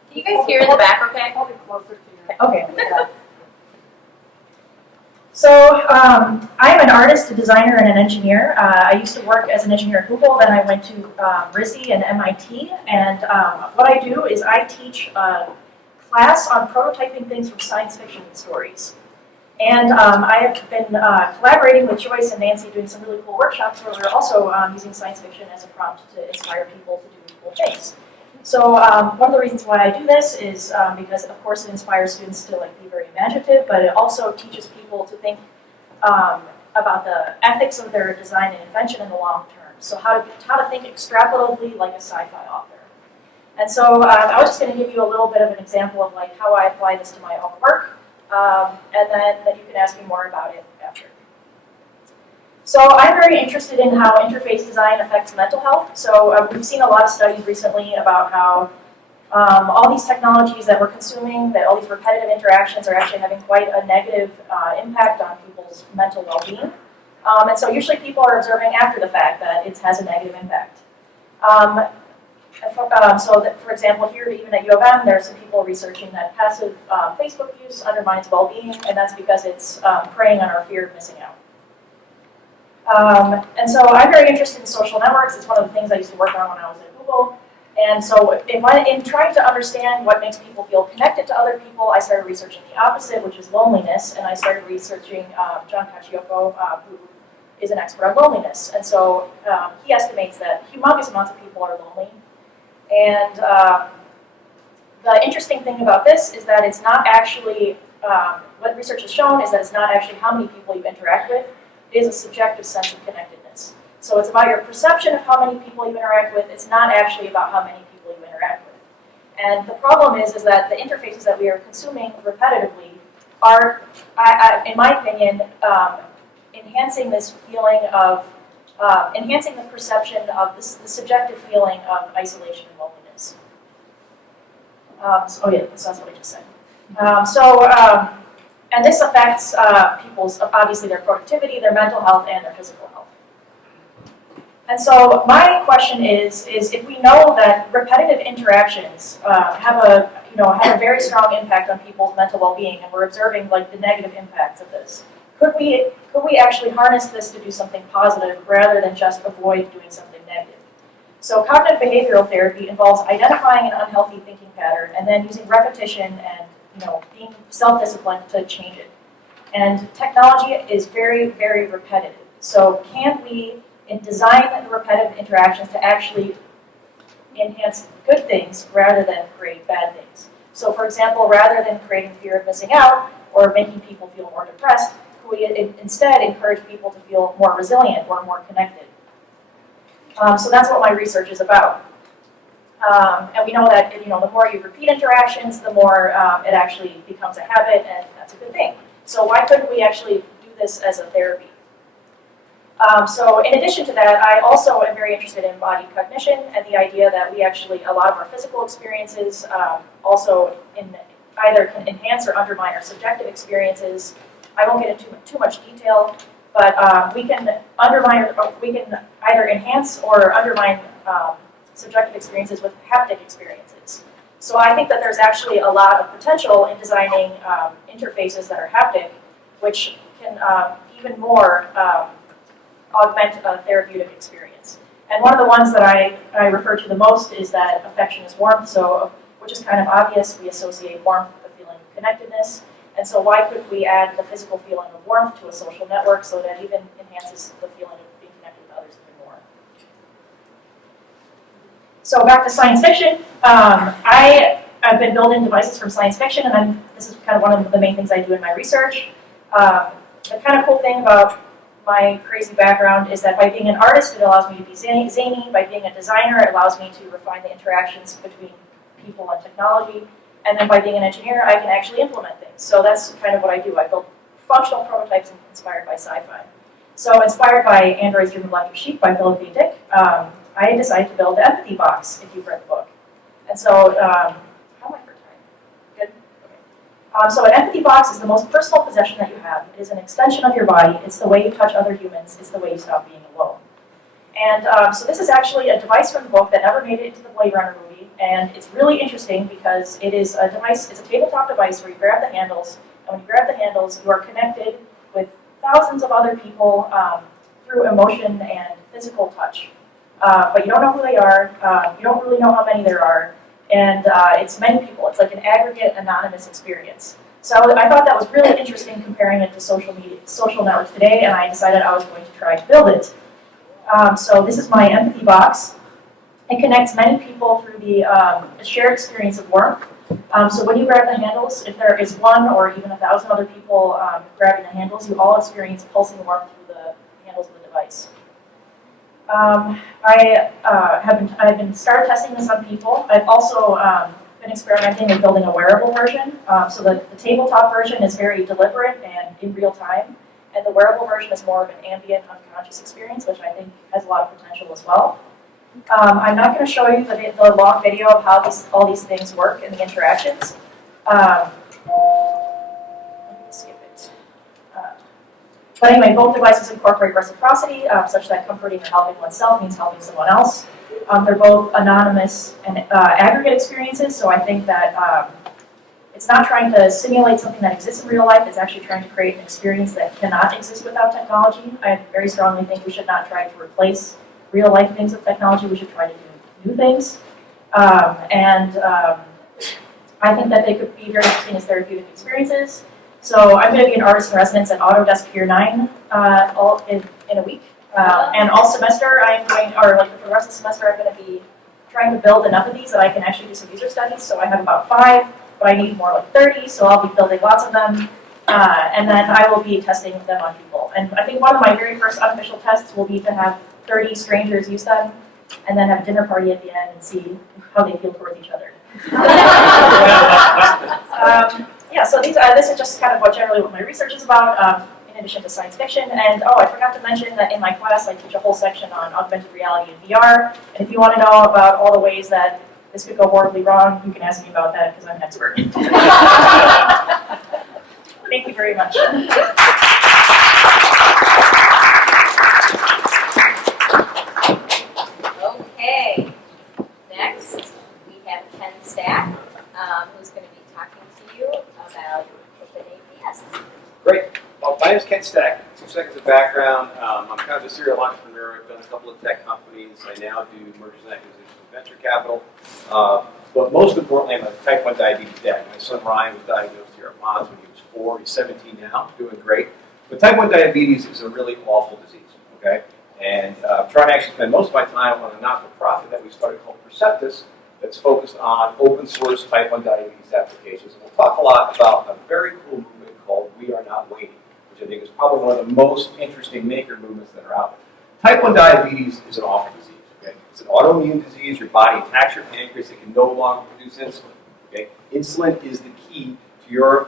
Can you guys hear in the back okay? Okay. So I'm an artist, a designer, and an engineer. I used to work as an engineer at Google, then I went to RISD and MIT, and what I do is I teach a class on prototyping things from science fiction stories. And I have been collaborating with Joyce and Nancy doing some really cool workshops where we're also using science fiction as a prompt to inspire people to do cool things. So one of the reasons why I do this is because, of course, it inspires students to be very imaginative, but it also teaches people to think about the ethics of their design and invention in the long term. So how to think extrapolatively like a sci-fi author. And so I was just going to give you a little bit of an example of how I apply this to my own work. and then you can ask me more about it after. So I'm very interested in how interface design affects mental health. So we've seen a lot of studies recently about how all these technologies that we're consuming, that all these repetitive interactions are actually having quite a negative impact on people's mental well-being. And so usually people are observing after the fact that it has a negative impact. For example, here even at U of M, there are some people researching that passive Facebook use undermines well-being, and that's because it's preying on our fear of missing out. And so I'm very interested in social networks. It's one of the things I used to work on when I was at Google. And so in trying to understand what makes people feel connected to other people, I started researching the opposite, which is loneliness, and I started researching John Cacioppo, who is an expert on loneliness. And so he estimates that humongous amounts of people are lonely. And the interesting thing about this is that it's not actually, what research has shown is that it's not actually how many people you interact with, it is a subjective sense of connectedness. So it's about your perception of how many people you interact with, it's not actually about how many people you interact with. And the problem is that the interfaces that we are consuming repetitively are, in my opinion, enhancing this feeling of, enhancing the perception of this, the subjective feeling of isolation and loneliness. So that's what I just said. And this affects people's, obviously their productivity, their mental health, and their physical health. And so my question is if we know that repetitive interactions have a very strong impact on people's mental well-being, and we're observing like the negative impacts of this, could we actually harness this to do something positive rather than just avoid doing something negative? So cognitive behavioral therapy involves identifying an unhealthy thinking pattern and then using repetition and being self-disciplined to change it. And technology is very, very repetitive. So can we design the repetitive interactions to actually enhance good things rather than create bad things? So for example, rather than creating fear of missing out or making people feel more depressed, could we instead encourage people to feel more resilient or more connected? So that's what my research is about. And we know that the more you repeat interactions, the more it actually becomes a habit, and that's a good thing. So why couldn't we actually do this as a therapy? So in addition to that, I also am very interested in body cognition and the idea that we actually, a lot of our physical experiences also either can enhance or undermine our subjective experiences. I won't get into too much detail, but we can either enhance or undermine subjective experiences with haptic experiences. So I think that there's actually a lot of potential in designing interfaces that are haptic, which can even more augment a therapeutic experience. And one of the ones that I refer to the most is that affection is warmth, so which is kind of obvious. We associate warmth with the feeling of connectedness. And so why could we add the physical feeling of warmth to a social network so that even enhances the feeling of being connected with others even more? So back to science fiction. I've been building devices from science fiction, and this is kind of one of the main things I do in my research. The kind of cool thing about my crazy background is that by being an artist, it allows me to be zany. By being a designer, it allows me to refine the interactions between people and technology. And then by being an engineer, I can actually implement things. So that's kind of what I do. I build functional prototypes inspired by sci-fi. So inspired by Android's Dream of Electric Sheep by Philip K. Dick, I decided to build the empathy box, if you've read the book. And so, how am I for time? Good? Okay. So an empathy box is the most personal possession that you have. It is an extension of your body. It's the way you touch other humans. It's the way you stop being alone. And so this is actually a device from the book that never made it into the Blade Runner movie. And it's really interesting because it is a device, it's a tabletop device where you grab the handles, and when you grab the handles, you are connected with thousands of other people through emotion and physical touch. But you don't know who they are, you don't really know how many there are, and it's many people. It's like an aggregate, anonymous experience. So I thought that was really interesting comparing it to social networks today, and I decided I was going to try to build it. So this is my empathy box. It connects many people through the shared experience of warmth. So when you grab the handles, if there is one or even 1,000 other people grabbing the handles, you all experience pulsing warmth through the handles of the device. I've been started testing this on people. I've also been experimenting with building a wearable version. So the tabletop version is very deliberate and in real time, and the wearable version is more of an ambient, unconscious experience, which I think has a lot of potential as well. I'm not going to show you the long video of how all these things work and the interactions. Let me skip it. But anyway, both devices incorporate reciprocity, such that comforting or helping oneself means helping someone else. They're both anonymous and aggregate experiences, so I think that it's not trying to simulate something that exists in real life, it's actually trying to create an experience that cannot exist without technology. I very strongly think we should not try to replace real life things with technology, we should try to do new things. I think that they could be very interesting as therapeutic experiences. So I'm going to be an artist in residence at Autodesk Pier 9 all in a week. And all semester I'm going, or like for the rest of the semester, I'm going to be trying to build enough of these that I can actually do some user studies. So I have about 5, but I need more like 30, so I'll be building lots of them. And then I will be testing them on people. And I think one of my very first unofficial tests will be to have 30 strangers use them, and then have a dinner party at the end and see how they feel towards each other. Yeah, so this is just kind of what my research is about, in addition to science fiction. And I forgot to mention that in my class I teach a whole section on augmented reality and VR. And if you want to know about all the ways that this could go horribly wrong, you can ask me about that because I'm an expert. Thank you very much. Okay, next we have Ken Stack, who's going to be talking to you about OpenABS. Great. Well, my name is Ken Stack. 2 seconds of background. I'm kind of a serial entrepreneur. I've done a couple of tech companies. I now do mergers and acquisitions and venture capital. But most importantly, I'm a type 1 diabetes dad. My son Ryan was diagnosed here at Mons when he was 4. He's 17 now, doing great. But type 1 diabetes is a really awful disease, okay? And I'm trying to actually spend most of my time on a not-for-profit that we started called Perceptus that's focused on open source type 1 diabetes applications. And we'll talk a lot about a very cool movement called We Are Not Waiting, which I think is probably one of the most interesting maker movements that are out there. Type 1 diabetes is an awful disease, okay? It's an autoimmune disease. Your body attacks your pancreas. It can no longer produce insulin, okay? Insulin is the key to your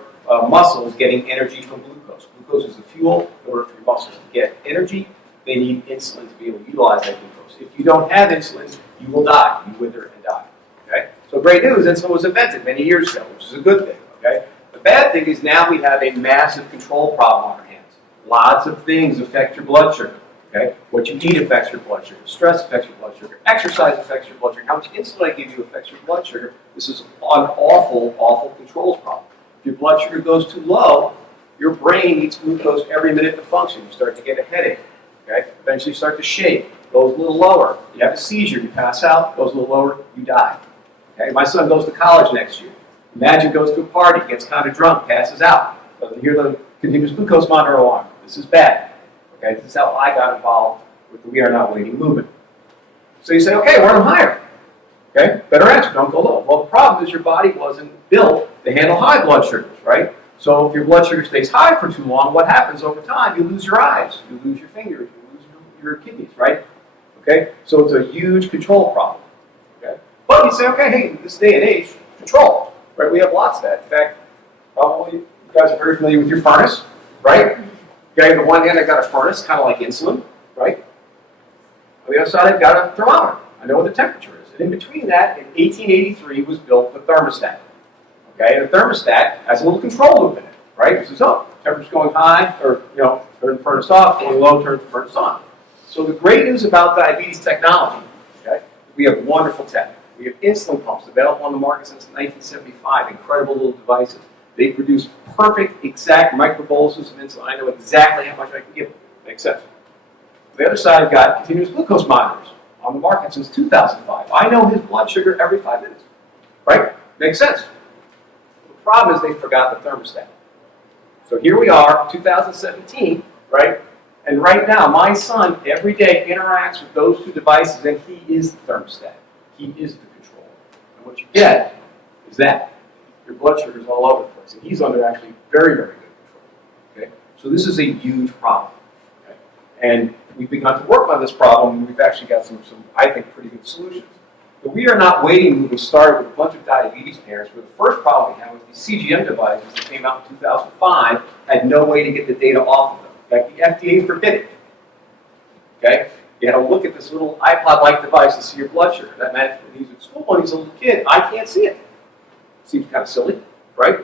muscles getting energy from glucose. Glucose is the fuel. In order for your muscles to get energy, they need insulin to be able to utilize that glucose. If you don't have insulin, you will die. You wither and die, okay? So great news, insulin was invented many years ago, which is a good thing, okay? The bad thing is now we have a massive control problem on our hands. Lots of things affect your blood sugar, okay? What you eat affects your blood sugar. Stress affects your blood sugar. Exercise affects your blood sugar. How much insulin I give you affects your blood sugar. This is an awful, awful controls problem. If your blood sugar goes too low, your brain needs glucose every minute to function. You start to get a headache, okay? Eventually you start to shake. Goes a little lower. You have a seizure. You pass out. Goes a little lower. You die. Okay? My son goes to college next year. Imagine goes to a party, gets kind of drunk, passes out. Doesn't hear the continuous glucose monitor alarm. This is bad. Okay, this is how I got involved with the We Are Not Waiting movement. So you say, okay, where am I higher? Okay, better answer, don't go low. Well, the problem is your body wasn't built to handle high blood sugars, right? So if your blood sugar stays high for too long, what happens over time? You lose your eyes, you lose your fingers, you lose your kidneys, right? Okay, so it's a huge control problem. Okay, but you say, okay, hey, in this day and age, control. Right, we have lots of that. In fact, probably you guys are very familiar with your furnace, right? Okay, on the one hand, I've got a furnace, kind of like insulin, right? On the other side, I've got a thermometer. I know what the temperature is. And in between that, in 1883 was built the thermostat. Okay, and the thermostat has a little control loop in it, right? This is temperature's going high, or turn the furnace off, going low, turn the furnace on. So the great news about diabetes technology, okay, we have wonderful tech. We have insulin pumps available on the market since 1975, incredible little devices. They produce perfect, exact microboluses of insulin. I know exactly how much I can give them. Makes sense. On the other side, I've got continuous glucose monitors on the market since 2005. I know his blood sugar every 5 minutes. Right? Makes sense. The problem is they forgot the thermostat. So here we are, 2017, right? And right now, my son every day interacts with those 2 devices, and he is the thermostat. He is the control. And what you get is that. Your blood sugar is all over the place. And he's under actually very, very good control. Okay? So this is a huge problem. Okay? And we've begun to work on this problem, and we've actually got some I think, pretty good solutions. The We Are Not Waiting movement started with a bunch of diabetes parents where the first problem we had was these CGM devices that came out in 2005 had no way to get the data off of them. In fact, the FDA forbid it. Okay? You had to look at this little iPod-like device to see your blood sugar. That meant when he's at school when he's a little kid, I can't see it. Seems kind of silly, right?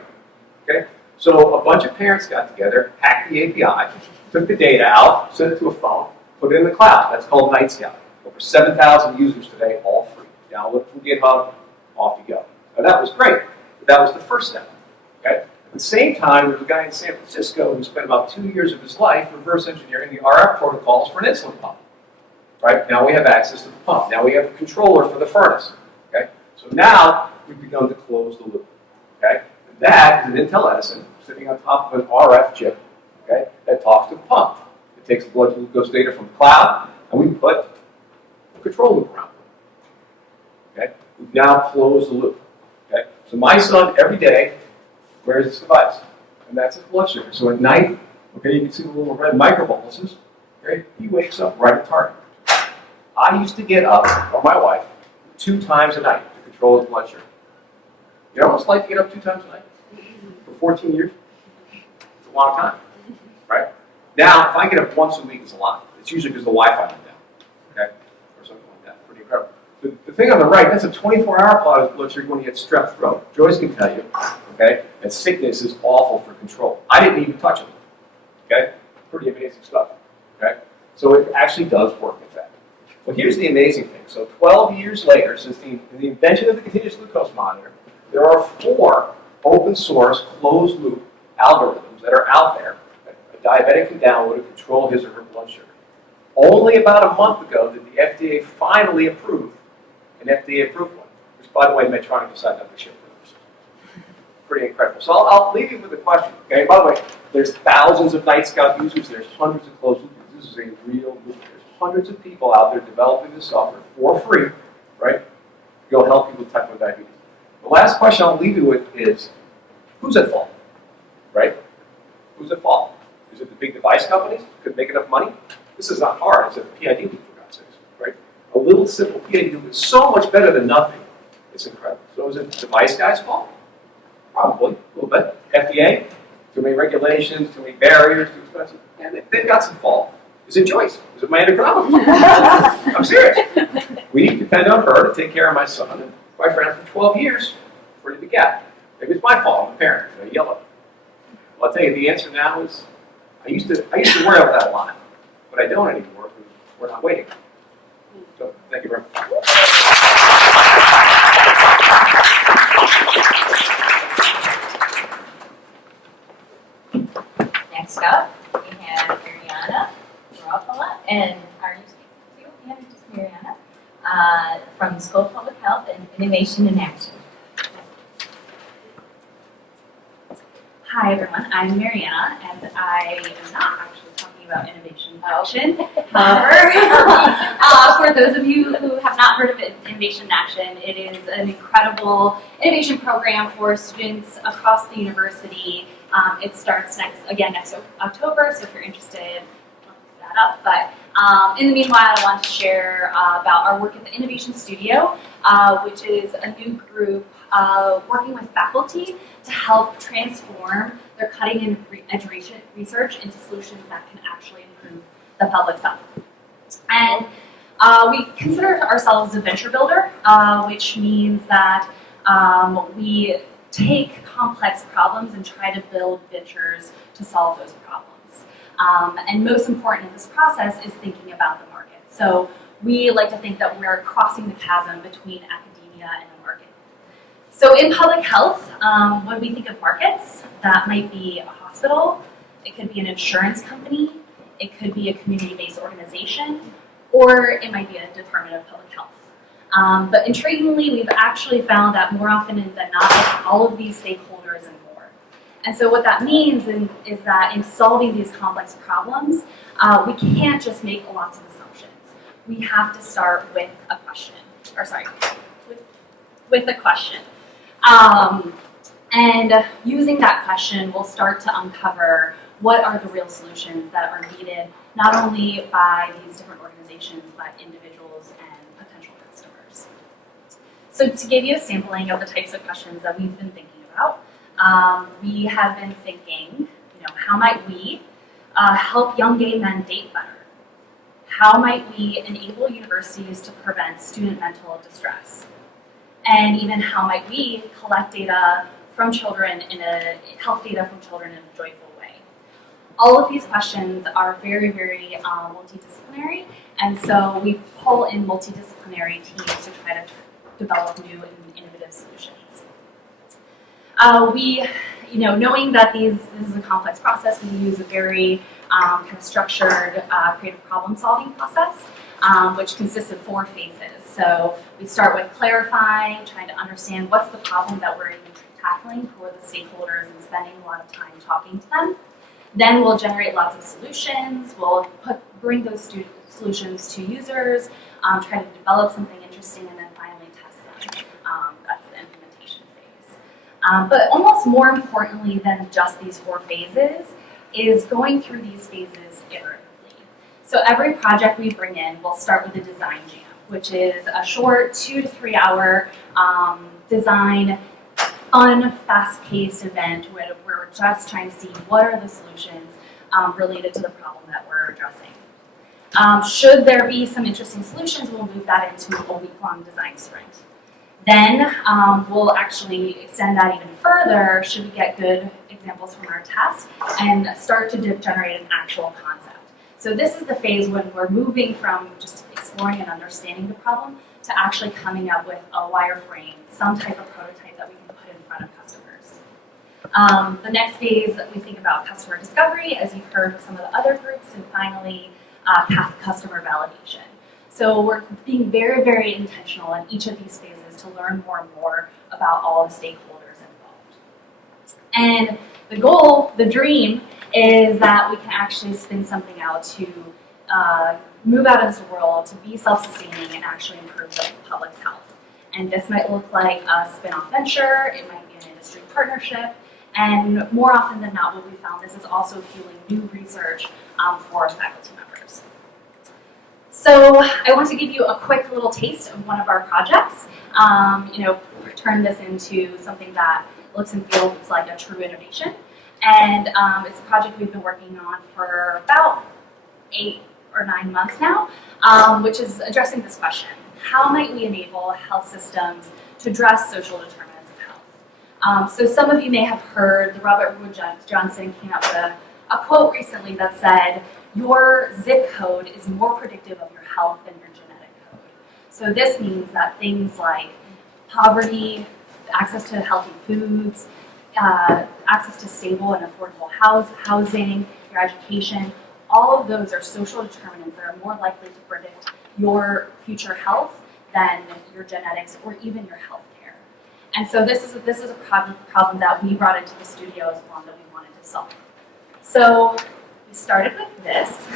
Okay? So a bunch of parents got together, hacked the API, took the data out, sent it to a phone, put it in the cloud. That's called Night Scout. Over 7,000 users today, all free. Download from GitHub, off you go. Now that was great, but that was the first step. Okay? At the same time, there was a guy in San Francisco who spent about 2 years of his life reverse engineering the RF protocols for an insulin pump. Right? Now we have access to the pump. Now we have a controller for the furnace. Okay? So now we've begun to close the loop. Okay? And that is an Intel Edison sitting on top of an RF chip, okay, that talks to the pump. It takes the blood glucose data from the cloud, and we put a control loop around it. Okay? We've now closed the loop. Okay? So my son every day wears this device, and that's his blood sugar. So at night, okay, you can see the little red microboluses. Okay? He wakes up right at target. I used to get up, or my wife, 2 times a night to control his blood sugar. You know what it's like to get up 2 times a night? For 14 years? It's a long time, right? Now, if I get up once a week, it's a lot. It's usually because the Wi-Fi went down, okay? Or something like that. Pretty incredible. The thing on the right, that's a 24-hour blood sugar when you get strep throat. Joyce can tell you, okay, that sickness is awful for control. I didn't even touch it, okay? Pretty amazing stuff, okay? So it actually does work, in fact. Well, here's the amazing thing. So 12 years later, since the invention of the continuous glucose monitor, there are 4 open source closed loop algorithms that are out there that a diabetic can download to control his or her blood sugar. Only about a month ago did the FDA finally approve an FDA-approved one, which, by the way, Medtronic decided not to ship for those. Pretty incredible. So I'll leave you with a question. Okay. By the way, there's thousands of Night Scout users. There's hundreds of closed loop users. This is a real movement. There's hundreds of people out there developing this software for free, right? To go help people with type 1 diabetes. The last question I'll leave you with is, who's at fault, right? Who's at fault? Is it the big device companies who couldn't make enough money? This is not hard. It's a PID loop, for God's sakes, right? A little simple PID loop is so much better than nothing. It's incredible. So is it the device guys' fault? Probably, a little bit. FDA? Too many regulations, too many barriers, too expensive. And they've got some fault. Is it Joyce? Is it my endocrinologist? I'm serious. We depend on her to take care of my son. And my friend for 12 years, ready to get. Maybe it's my fault. I'm a parent. I yell at them. Well, I'll tell you, the answer now is I used to worry about that a lot, but I don't anymore because we're not waiting. So thank you very much. Next up, we have Mariana and our new speaker, yeah, just Mariana, from the School of Public Health and Innovation in Action. Hi everyone, I'm Mariana, and I am not actually talking about Innovation in Action. However, for those of you who have not heard of Innovation in Action, it is an incredible innovation program for students across the university. It starts next October, so if you're interested, I'll look that up. But in the meanwhile, I want to share about our work at the Innovation Studio, which is a new group working with faculty to help transform their cutting-edge research into solutions that can actually improve the public's health. And we consider ourselves a venture builder, which means that we take complex problems and try to build ventures to solve those problems. And most important in this process is thinking about the market. So we like to think that we're crossing the chasm between academia and the market. So in public health, when we think of markets, that might be a hospital, it could be an insurance company, it could be a community-based organization, or it might be a Department of Public Health. But intriguingly, we've actually found that more often than not, it's all of these stakeholders and more. And so what that means is that in solving these complex problems, we can't just make lots of assumptions. We have to start with a question, with a question. And using that question, we'll start to uncover what are the real solutions that are needed, not only by these different organizations, but individuals and potential customers. So to give you a sampling of the types of questions that we've been thinking about, we have been thinking, how might we help young gay men date better? How might we enable universities to prevent student mental distress? And even how might we collect data from children health data from children in a joyful way? All of these questions are very, very multidisciplinary, and so we pull in multidisciplinary teams to try to develop new and innovative solutions. Knowing that this is a complex process, we use a very kind of structured creative problem-solving process, which consists of 4 phases. So we start with clarifying, trying to understand what's the problem that we're tackling for the stakeholders and spending a lot of time talking to them. Then we'll generate lots of solutions. We'll bring those solutions to users, try to develop something interesting, and then finally test them. That's the implementation phase. But almost more importantly than just these 4 phases is going through these phases iteratively. So every project we bring in will start with a design jam, which is a short 2 to 3 hour design, fun, fast-paced event where we're just trying to see what are the solutions related to the problem that we're addressing. Should there be some interesting solutions, we'll move that into a week-long design sprint. Then we'll actually extend that even further should we get good examples from our test and start to generate an actual concept. So this is the phase when we're moving from just exploring and understanding the problem to actually coming up with a wireframe, some type of prototype that we can put in front of customers. The next phase, we think about customer discovery, as you've heard with some of the other groups, and finally, customer validation. So we're being very, very intentional in each of these phases to learn more and more about all the stakeholders involved. And the goal, the dream, is that we can actually spin something out to move out into the world, to be self-sustaining and actually improve the public's health. And this might look like a spin-off venture, it might be an industry partnership, and more often than not what we found, this is also fueling new research for our faculty members. So I want to give you a quick little taste of one of our projects, turn this into something that looks and feels like a true innovation. And it's a project we've been working on for about 8 or 9 months now, which is addressing this question. How might we enable health systems to address social determinants of health? So some of you may have heard the Robert Wood Johnson came up with a quote recently that said, your zip code is more predictive of your health than your genetic code. So this means that things like poverty, access to healthy foods, access to stable and affordable housing, your education, all of those are social determinants that are more likely to predict your future health than your genetics or even your health care. And so this is a problem that we brought into the studio as one that we wanted to solve. So we started with this.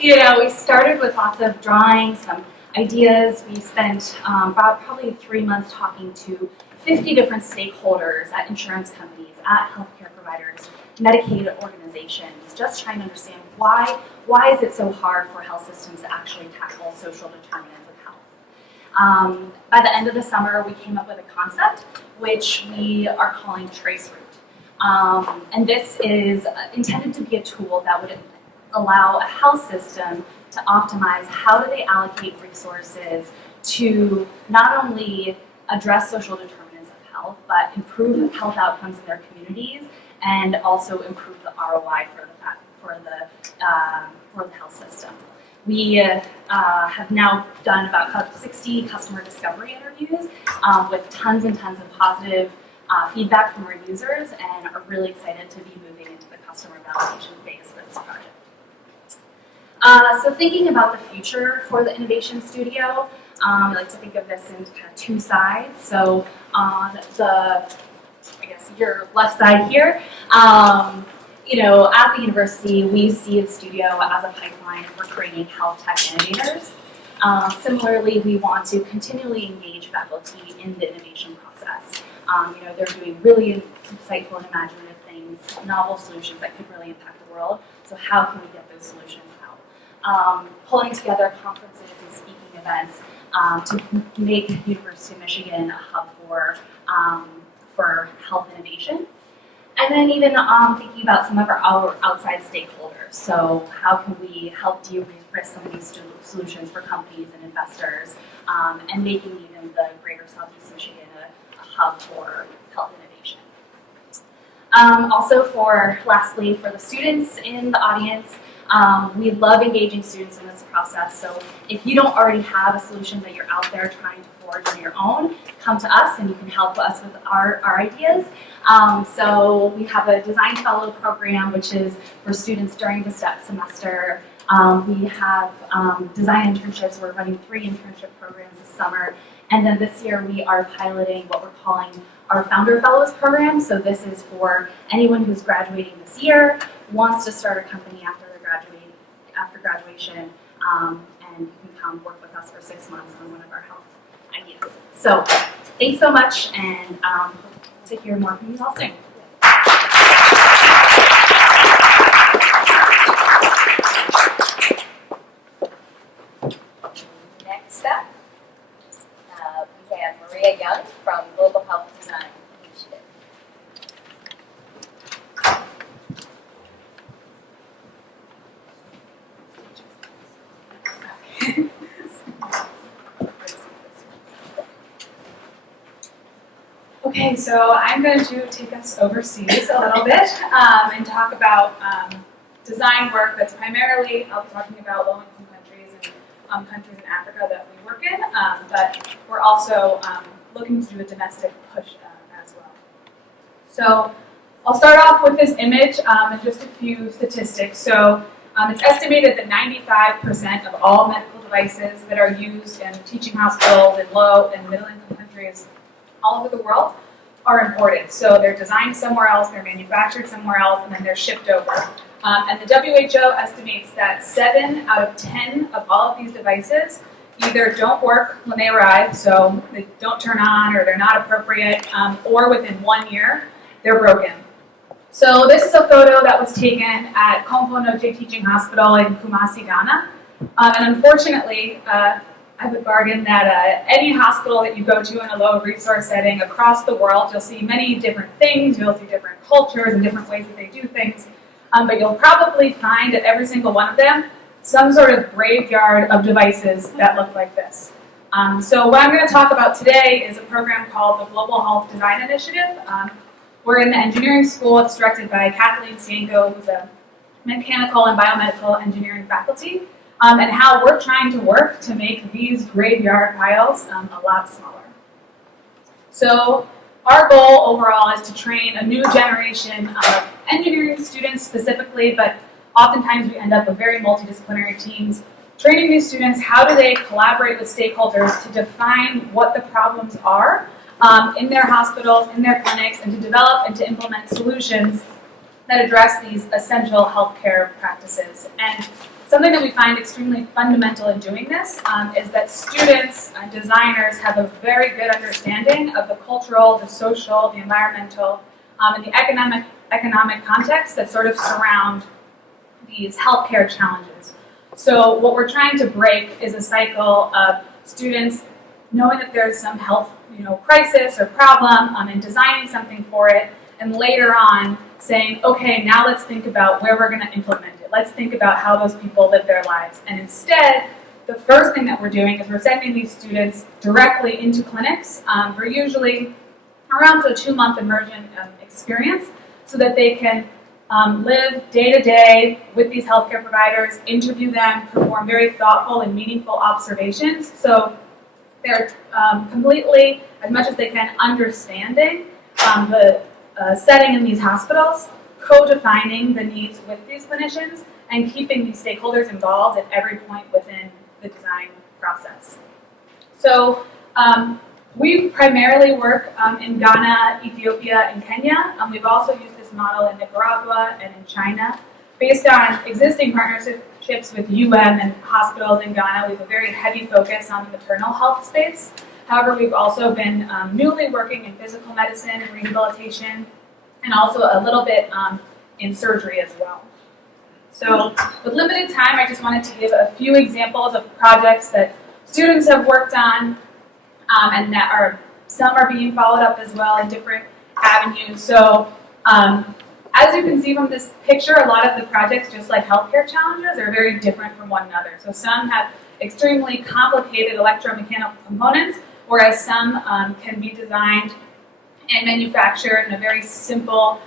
We started with lots of drawings, some ideas. We spent probably 3 months talking to 50 different stakeholders at insurance companies, at healthcare providers, Medicaid organizations, just trying to understand why is it so hard for health systems to actually tackle social determinants of health. By the end of the summer, we came up with a concept which we are calling Trace Route. And this is intended to be a tool that would allow a health system to optimize how do they allocate resources to not only address social determinants of health, but improve health outcomes in their communities and also improve the ROI for the health system. We have now done about 60 customer discovery interviews with tons and tons of positive feedback from our users, and are really excited to be moving into the customer validation phase for this project. So thinking about the future for the Innovation Studio, I like to think of this in kind of 2 sides. So on your left side here, at the university, we see the studio as a pipeline for training health tech innovators. Similarly, we want to continually engage faculty in the innovation process. They're doing really insightful and imaginative things, novel solutions that could really impact the world. So how can we get those solutions out? Pulling together conferences and speaking events to make University of Michigan a hub for health innovation. And then even thinking about some of our outside stakeholders. So how can we help de-risk some of these solutions for companies and investors, and making even the greater Southeast Michigan a hub for health innovation. Lastly, for the students in the audience, we love engaging students in this process. So if you don't already have a solution that you're out there trying to forge on your own, come to us and you can help us with our ideas. So we have a Design Fellow program, which is for students during the semester. We have design internships. We're running 3 internship programs this summer. And then this year we are piloting what we're calling our Founder Fellows program. So this is for anyone who's graduating this year, wants to start a company after graduation, and you can come work with us for 6 months on one of our health ideas. So thanks so much, and hope to hear more from you all soon. Next up, we have Maria Young from Global Health Design Initiative. Okay, so I'm going to take us overseas a little bit and talk about design work that's primarily, I'll be talking about low-income countries and countries in Africa that we work in, but we're also looking to do a domestic push as well. So I'll start off with this image and just a few statistics. So it's estimated that 95% of all medical devices that are used in teaching hospitals in low and middle-income countries all over the world are imported. So they're designed somewhere else, they're manufactured somewhere else, and then they're shipped over. And the WHO estimates that 7 out of 10 of all of these devices either don't work when they arrive, so they don't turn on or they're not appropriate, or within 1 year, they're broken. So this is a photo that was taken at Komfo-Noche Teaching Hospital in Kumasi, Ghana. And unfortunately, I would bargain that any hospital that you go to in a low resource setting across the world, you'll see many different things, you'll see different cultures and different ways that they do things, but you'll probably find at every single one of them some sort of graveyard of devices that look like this. So what I'm going to talk about today is a program called the Global Health Design Initiative. We're in the engineering school. It's directed by Kathleen Stanko, who's a mechanical and biomedical engineering faculty. And how we're trying to work to make these graveyard piles a lot smaller. So our goal overall is to train a new generation of engineering students specifically, but oftentimes we end up with very multidisciplinary teams. Training these students, how do they collaborate with stakeholders to define what the problems are in their hospitals, in their clinics, and to develop and to implement solutions that address these essential healthcare practices. And something that we find extremely fundamental in doing this is that students and designers have a very good understanding of the cultural, the social, the environmental, and the economic context that sort of surround these healthcare challenges. So what we're trying to break is a cycle of students knowing that there's some health crisis or problem and designing something for it, and later on saying, okay, now let's think about where we're going to implement it. Let's think about how those people live their lives. And instead, the first thing that we're doing is we're sending these students directly into clinics for usually around a 2-month immersion experience so that they can live day to day with these healthcare providers, interview them, perform very thoughtful and meaningful observations. So they're completely, as much as they can, understanding the setting in these hospitals, co-defining the needs with these clinicians, and keeping these stakeholders involved at every point within the design process. So we primarily work in Ghana, Ethiopia, and Kenya. We've also used this model in Nicaragua and in China. Based on existing partnerships with and hospitals in Ghana, we have a very heavy focus on the maternal health space. However, we've also been newly working in physical medicine and rehabilitation, and also a little bit in surgery as well. So with limited time, I just wanted to give a few examples of projects that students have worked on, and that some are being followed up as well in different avenues. So as you can see from this picture, a lot of the projects, just like healthcare challenges, are very different from one another. So some have extremely complicated electromechanical components, whereas some can be designed and manufactured in a very simple,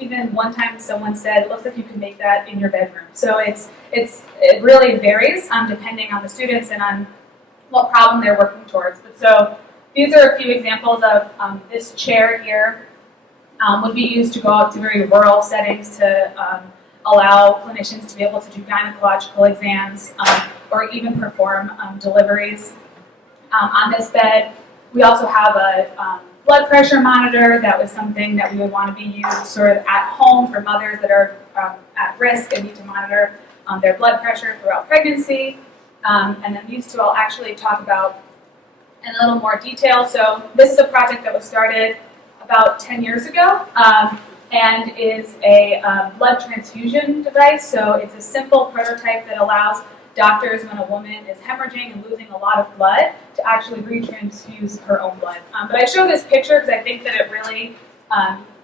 even one time someone said, it looks like you can make that in your bedroom. So it really varies depending on the students and on what problem they're working towards. But so these are a few examples of this chair here would be used to go out to very rural settings to allow clinicians to be able to do gynecological exams or even perform deliveries. On this bed, we also have a blood pressure monitor. That was something that we would want to be used sort of at home for mothers that are at risk and need to monitor their blood pressure throughout pregnancy. And then these two I'll actually talk about in a little more detail. So this is a project that was started about 10 years ago and is a blood transfusion device. So it's a simple prototype that allows doctors, when a woman is hemorrhaging and losing a lot of blood, to actually retransfuse her own blood. But I show this picture because I think that it really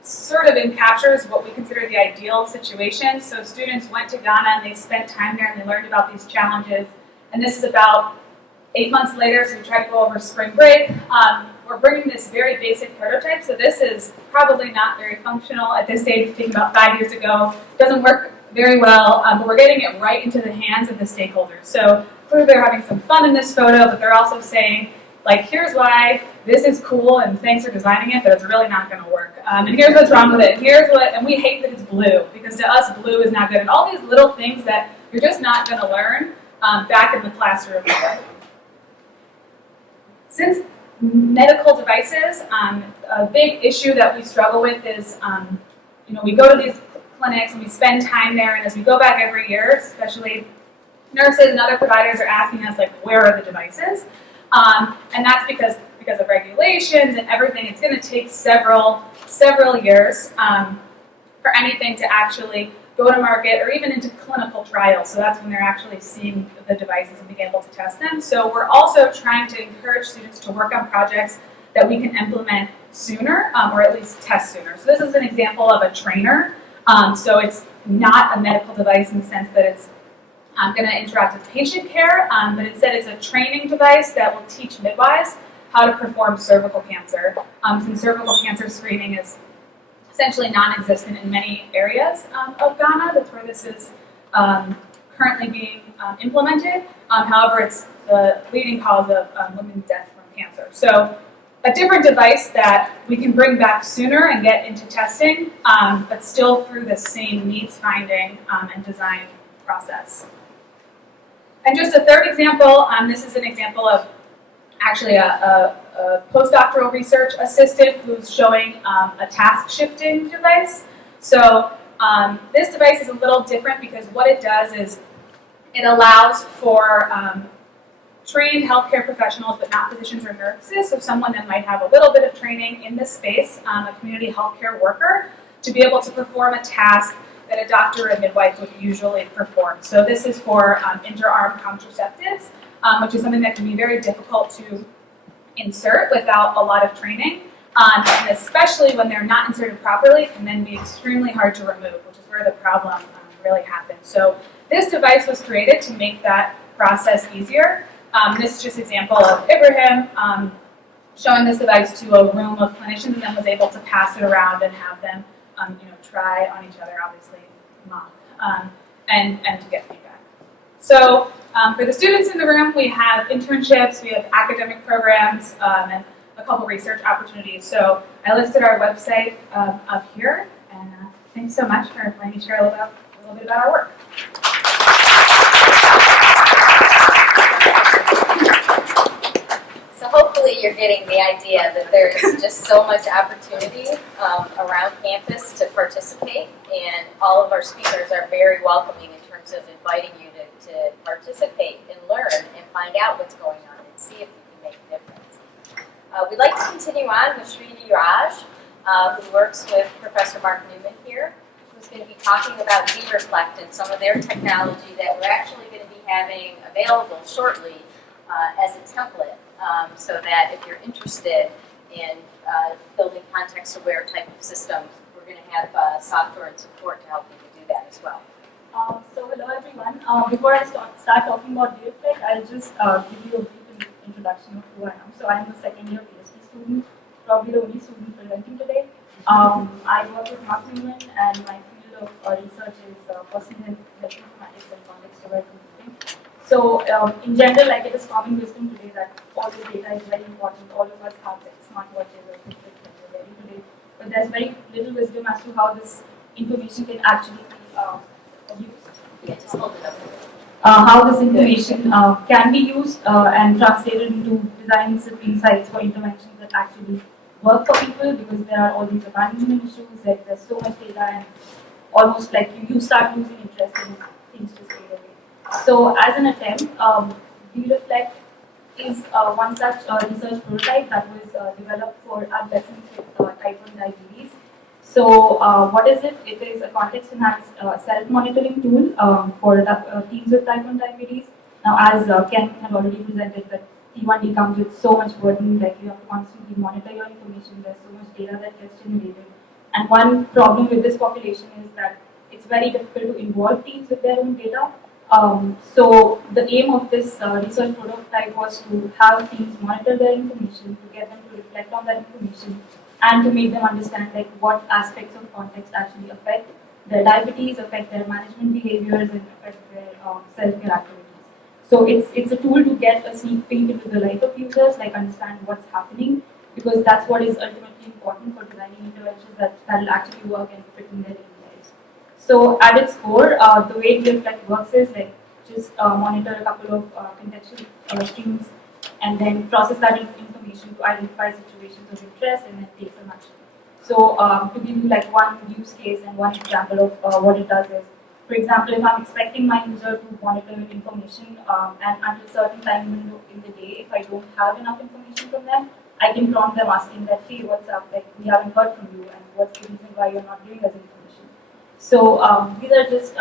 sort of captures what we consider the ideal situation. So students went to Ghana and they spent time there and they learned about these challenges. And this is about 8 months later, so we tried to go over spring break. We're bringing this very basic prototype. So this is probably not very functional at this stage. It's taken about 5 years ago. Doesn't work very well, but we're getting it right into the hands of the stakeholders. So clearly they're having some fun in this photo, but they're also saying, like, here's why this is cool and thanks for designing it, but it's really not going to work. And here's what's wrong with it. And we hate that it's blue, because to us blue is not good. And all these little things that you're just not going to learn back in the classroom. Since medical devices, a big issue that we struggle with is, we go to these clinics and we spend time there, and as we go back every year, especially nurses and other providers are asking us, like, where are the devices? And that's because of regulations and everything. It's going to take several years for anything to actually go to market or even into clinical trials. So that's when they're actually seeing the devices and being able to test them. So we're also trying to encourage students to work on projects that we can implement sooner or at least test sooner. So this is an example of a trainer. So it's not a medical device in the sense that it's going to interact with patient care, but instead it's a training device that will teach midwives how to perform cervical cancer. Since cervical cancer screening is essentially non-existent in many areas of Ghana, that's where this is currently being implemented. However, it's the leading cause of women's death from cancer. So a different device that we can bring back sooner and get into testing, but still through the same needs finding and design process. And just a third example, this is an example of actually a postdoctoral research assistant who's showing a task shifting device. So this device is a little different because what it does is it allows for trained healthcare professionals, but not physicians or nurses, so someone that might have a little bit of training in this space, a community healthcare worker, to be able to perform a task that a doctor or midwife would usually perform. So this is for interarm contraceptives, which is something that can be very difficult to insert without a lot of training, and especially when they're not inserted properly, can then be extremely hard to remove, which is where the problem really happens. So this device was created to make that process easier. This is just an example of Ibrahim showing this device to a room of clinicians and then was able to pass it around and have them try on each other, obviously mock, and to get feedback. So for the students in the room, we have internships, we have academic programs, and a couple research opportunities. So I listed our website up here, and thanks so much for letting me share a little bit about our work. So hopefully you're getting the idea that there's just so much opportunity around campus to participate, and all of our speakers are very welcoming in terms of inviting you to participate and learn and find out what's going on and see if you can make a difference. We'd like to continue on with Srini Raj, who works with Professor Mark Newman here, who's going to be talking about Z-Reflect and some of their technology that we're actually going to be having available shortly as a template, so that if you're interested in building context-aware type of systems, we're going to have software and support to help you to do that as well. So hello everyone. Before I start talking about DFLEC, I'll just give you a brief introduction of who I am. So I'm a second year PhD student, probably the only student presenting today. I work with Mark Newman, and my field of research is personal health informatics and context-aware computing. So in general, like it is common wisdom today that all the data is very important. All of us have like smartwatches or Fitbits that we're wearing today, but there's very little wisdom as to how this information can actually be used. Yeah, just hold it up. How this information can be used and translated into designing insights for interventions that actually work for people, because there are all these abandonment issues, like there's so much data and almost like you start losing interest in things to stay away. So as an attempt, DReflect is one such research prototype that was developed for adolescents with type 1 diabetes. So what is it? It is a context-enhanced self-monitoring tool for teens with type 1 diabetes. Now, as Ken had already presented, that T1D comes with so much burden, like you have to constantly monitor your information, there's so much data that gets generated. And one problem with this population is that it's very difficult to involve teens with their own data. So the aim of this research prototype was to have teens monitor their information, to get them to reflect on that information, and to make them understand like what aspects of context actually affect their diabetes, affect their management behaviors, and affect their self-care activities. So it's a tool to get a sneak peek into the life of users, like understand what's happening, because that's what is ultimately important for designing interventions that will actually work and fit in their daily lives. So at its core, the way DReflect works is like just monitor a couple of contextual streams and then process that information to identify situations of interest and then take some action. So to give you like one use case and one example of what it does is, for example, if I'm expecting my user to monitor information and until a certain time window in the day, if I don't have enough information from them, I can prompt them asking that, hey, what's up, like we haven't heard from you and what's the reason why you're not giving us information. So these are just,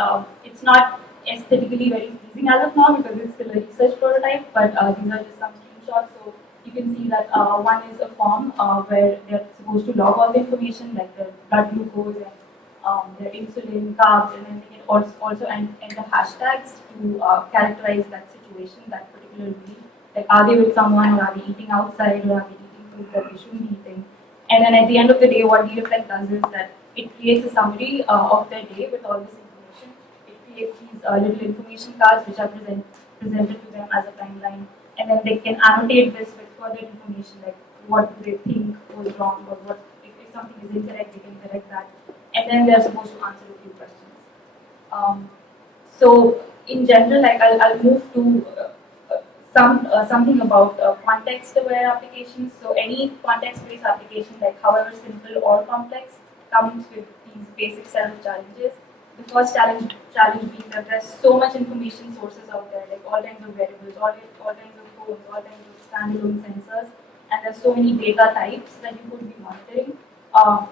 it's not aesthetically very pleasing as of now because it's still a research prototype, but these are just some screenshots. So you can see that one is a form where they're supposed to log all the information like the blood glucose and their insulin, carbs, and then they can also enter hashtags to characterize that situation, that particular meal. Like, are they with someone, or are they eating outside, or are they eating food that they shouldn't be eating? And then at the end of the day, what DReflect does is that it creates a summary of their day with all this information. It creates these little information cards which are presented to them as a timeline, and then they can annotate this with further information like what do they think was wrong, or what if something is incorrect, they can correct that. And then they're supposed to answer a few questions. So in general, like I'll move to something about context-aware applications. So any context-based application, like however simple or complex, comes with these basic set of challenges. The first challenge being that there's so much information sources out there, like all kinds of variables, all kinds of phones, all kinds of standalone sensors, and there's so many data types that you could be monitoring.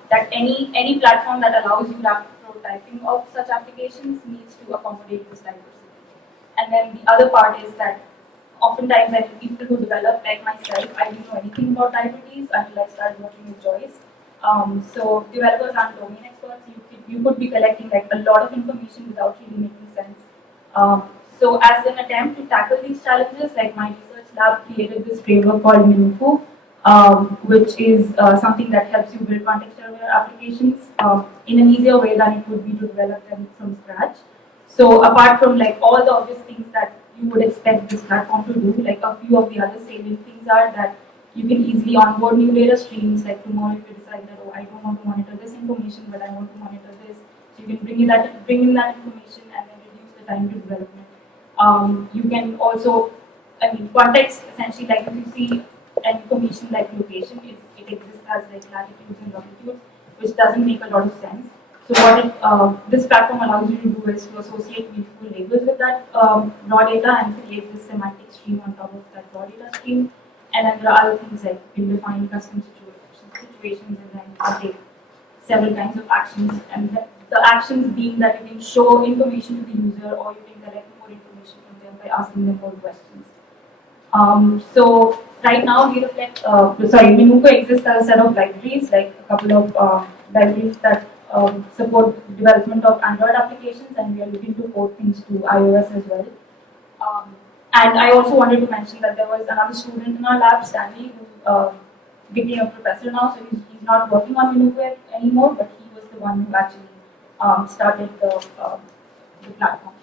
That any platform that allows you rapid prototyping of such applications needs to accommodate this diversity. And then the other part is that oftentimes I think people who develop, like myself, I didn't know anything about diabetes until I started working with Joyce. So developers aren't domain experts. You could be collecting like a lot of information without really making sense. So as an attempt to tackle these challenges, like my research lab created this framework called Lenovo, which is something that helps you build context-aware applications in an easier way than it would be to develop them from scratch. So apart from like all the obvious things that you would expect this platform to do, like a few of the other salient things are that you can easily onboard new data streams. Like tomorrow, if you decide that, oh, I don't want to monitor this information, but I want to monitor this, so you can bring in that information and then reduce the time to development. You can also, context essentially, like if you see an information like location, it exists as like latitudes and longitudes, which doesn't make a lot of sense. So what this platform allows you to do is to associate meaningful labels with that raw data and create this semantic stream on top of that raw data stream. And then there are other things like you can define custom situations and then you can take several kinds of actions. And the actions being that you can show information to the user or you can collect more information from them by asking them more questions. So right now, Minuco exists as a set of libraries, like a couple of libraries that support development of Android applications, and we are looking to port things to iOS as well. And I also wanted to mention that there was another student in our lab, Stanley, who became a professor now, so he's not working on Minuco anymore, but he was the one who actually started the platform.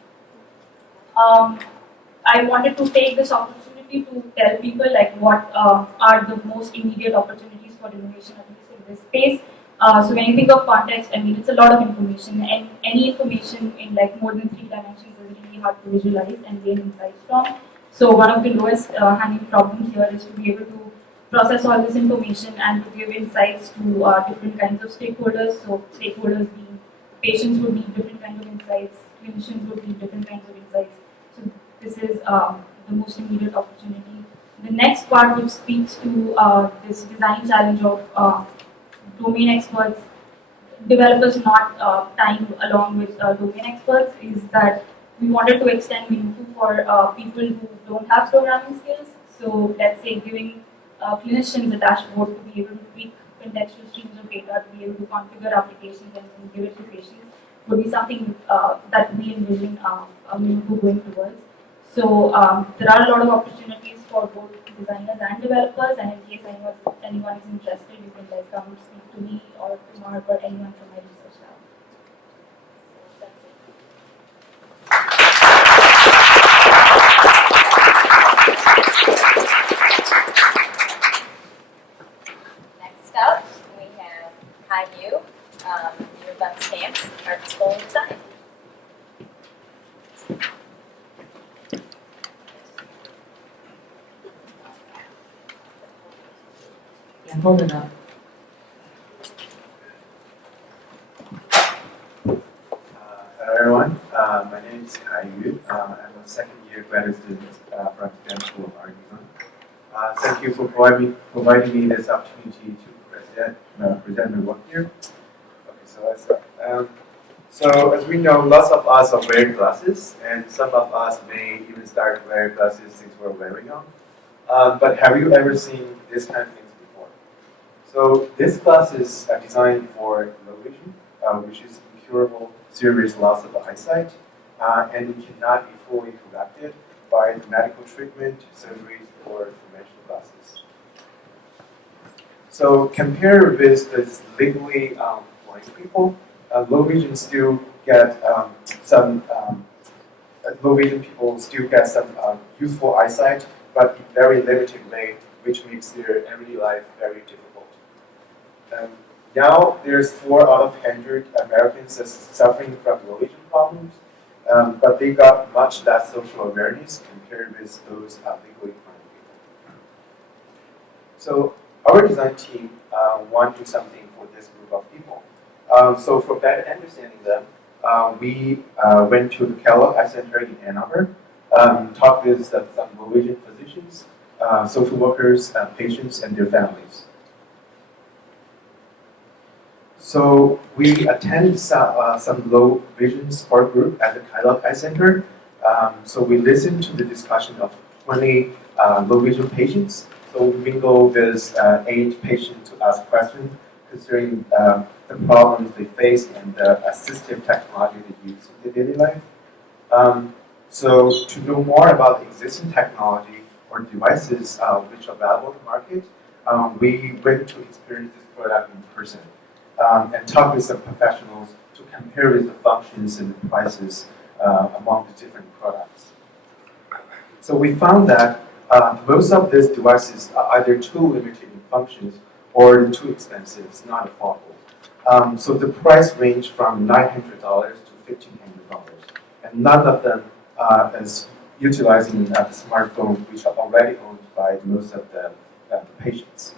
I wanted to take this opportunity to tell people like what are the most immediate opportunities for innovation, at least in this space. So when you think of context, I mean, it's a lot of information, and any information in like more than 3 dimensions is really hard to visualize and gain insights from. So one of the lowest hanging problems here is to be able to process all this information and to give insights to different kinds of stakeholders. So stakeholders being patients would need different kinds of insights, clinicians would need different kinds of insights. So this is the most immediate opportunity. The next part, which speaks to this design challenge of domain experts, developers not tying along with domain experts, is that we wanted to extend Minuco for people who don't have programming skills. So let's say giving clinicians a dashboard to be able to tweak contextual streams of data, to be able to configure applications and give it to patients, would be something that we envision Minuco going towards. So there are a lot of opportunities for both designers and developers, and in case anyone is interested, you can like come speak to me or to Mark or anyone from my research lab. Next up, we have Kai Yu. You're done stamps, art, school, and design. Yeah, hold it up. Hello everyone, my name is Kai Yu. I'm a second-year graduate student from STEM School of Art Design. Thank you for providing me this opportunity to present my work here. Okay, so let's start. So as we know, lots of us are wearing glasses, and some of us may even start wearing glasses since we're very young. But have you ever seen this kind of things before? So these glasses are designed for low vision, which is incurable serious loss of eyesight, and it cannot be fully corrected by medical treatment, surgeries, or conventional glasses. So compared with this legally blind people, low vision still get low vision people still get some useful eyesight, but in very limited way, which makes their everyday life very difficult. Now there's 4 out of 100 Americans suffering from low vision problems, but they got much less social awareness compared with those legally blind people. So our design team want to do something for this group of people. So for better understanding them, we went to the Kickoff Eye Center in Ann Arbor, talked with some low vision physicians, social workers, patients, and their families. So we attended some low vision support group at the Kickoff Eye Center. So we listened to the discussion of 20 low vision patients. So we mingled with 8 patients to ask questions concerning the problems they face and the assistive technology they use in their daily life. So to know more about the existing technology or devices which are available in the market, we went to experience this product in person. And talk with some professionals to compare with the functions and the prices among the different products. So we found that most of these devices are either too limited in functions or too expensive, it's not affordable. So the price range from $900 to $1,500, and none of them is utilizing the smartphone, which are already owned by most of the patients.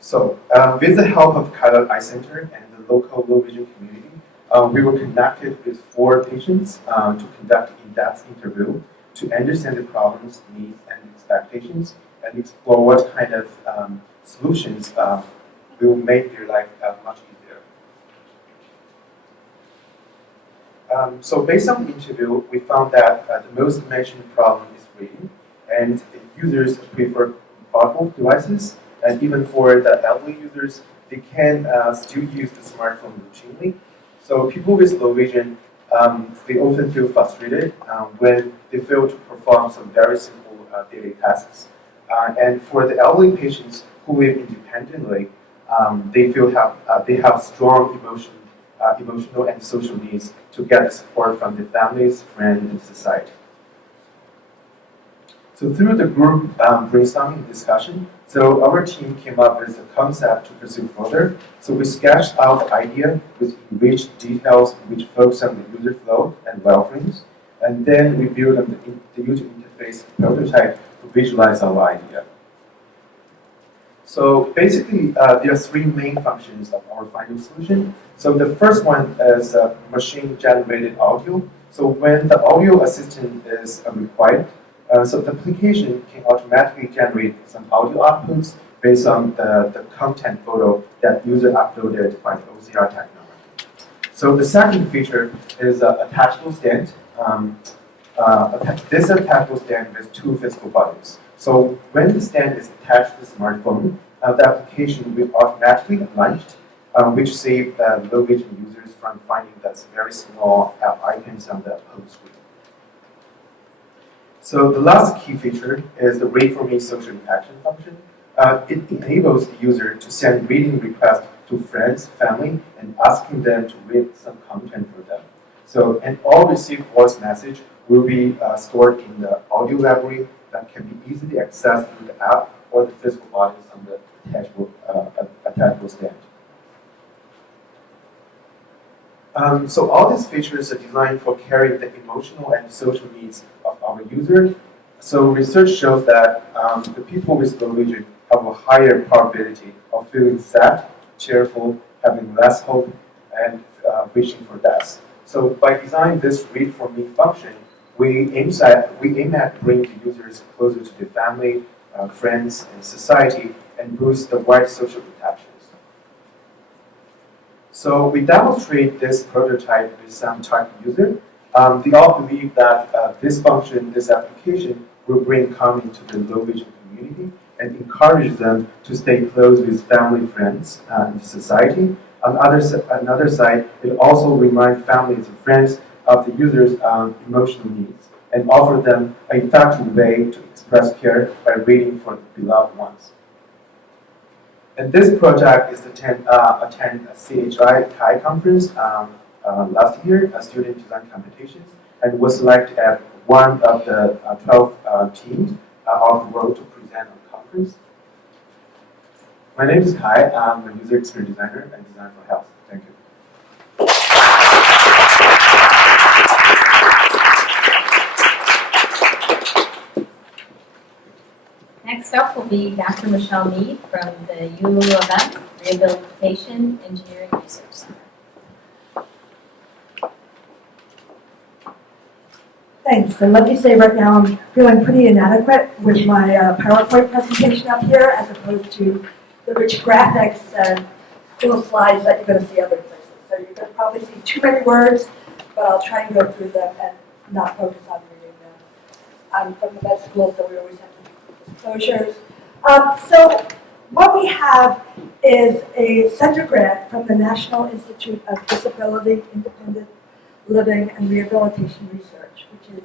So, with the help of Kickoff Eye Center and the local low vision community, we were connected with 4 patients to conduct in-depth interview to understand the problems, needs, and expectations, and explore what kind of solutions will make their life much easier. So based on the interview, we found that the most mentioned problem is rating, and users prefer portable devices, and even for the elderly users, they can still use the smartphone routinely. So people with low vision, they often feel frustrated when they fail to perform some very simple daily tasks. And for the elderly patients who live independently, they have strong emotional and social needs to get support from their families, friends, and society. So through the group brainstorming discussion, so our team came up with a concept to pursue further. So we sketched out the idea with enriched details which focus on the user flow and wireframes, and then we built the user interface prototype to visualize our idea. So basically, there are three main functions of our final solution. So the first one is machine-generated audio. So when the audio assistant is required, so the application can automatically generate some audio outputs based on the content photo that user uploaded by the OCR technology. So the second feature is attachable stand. This attachable stand with two physical buttons. So when the stand is attached to the smartphone, the application will automatically launch, which saves low vision users from finding those very small icons on the home screen. So the last key feature is the Read for Me social interaction function. It enables the user to send reading requests to friends, family, and asking them to read some content for them. So, and all received voice message will be stored in the audio library that can be easily accessed through the app or the physical buttons on the attachable stand. So all these features are designed for carrying the emotional and social needs of our user. So research shows that the people with low vision have a higher probability of feeling sad, cheerful, having less hope, and wishing for death. So by designing this Read for Me function, we aim at bringing the users closer to their family, friends, and society, and boost the wide social interactions. So we demonstrate this prototype with some target user. They all believe that this function, this application, will bring calm into the low vision community and encourage them to stay close with family, friends, and society. On another side, it also reminds families and friends of the user's emotional needs and offer them an effective way to express care by reading for the beloved ones. And this project is attend a CHI conference last year, a student design competitions, and was selected as one of the 12 teams of the world to present on the conference. My name is Kai. I'm a user experience designer and design for health. Thank you. Next up will be Dr. Michelle Mead from the U of M Rehabilitation Engineering Research Center. Thanks, and let me say right now I'm feeling pretty inadequate with my PowerPoint presentation up here as opposed to the rich graphics and little slides that you're going to see other places. So you're going to probably see too many words, but I'll try and go through them and not focus on reading them. I'm from the med school, so we always have to make disclosures. So what we have is a center grant from the National Institute of Disability, Independent Living, and Rehabilitation Research, which is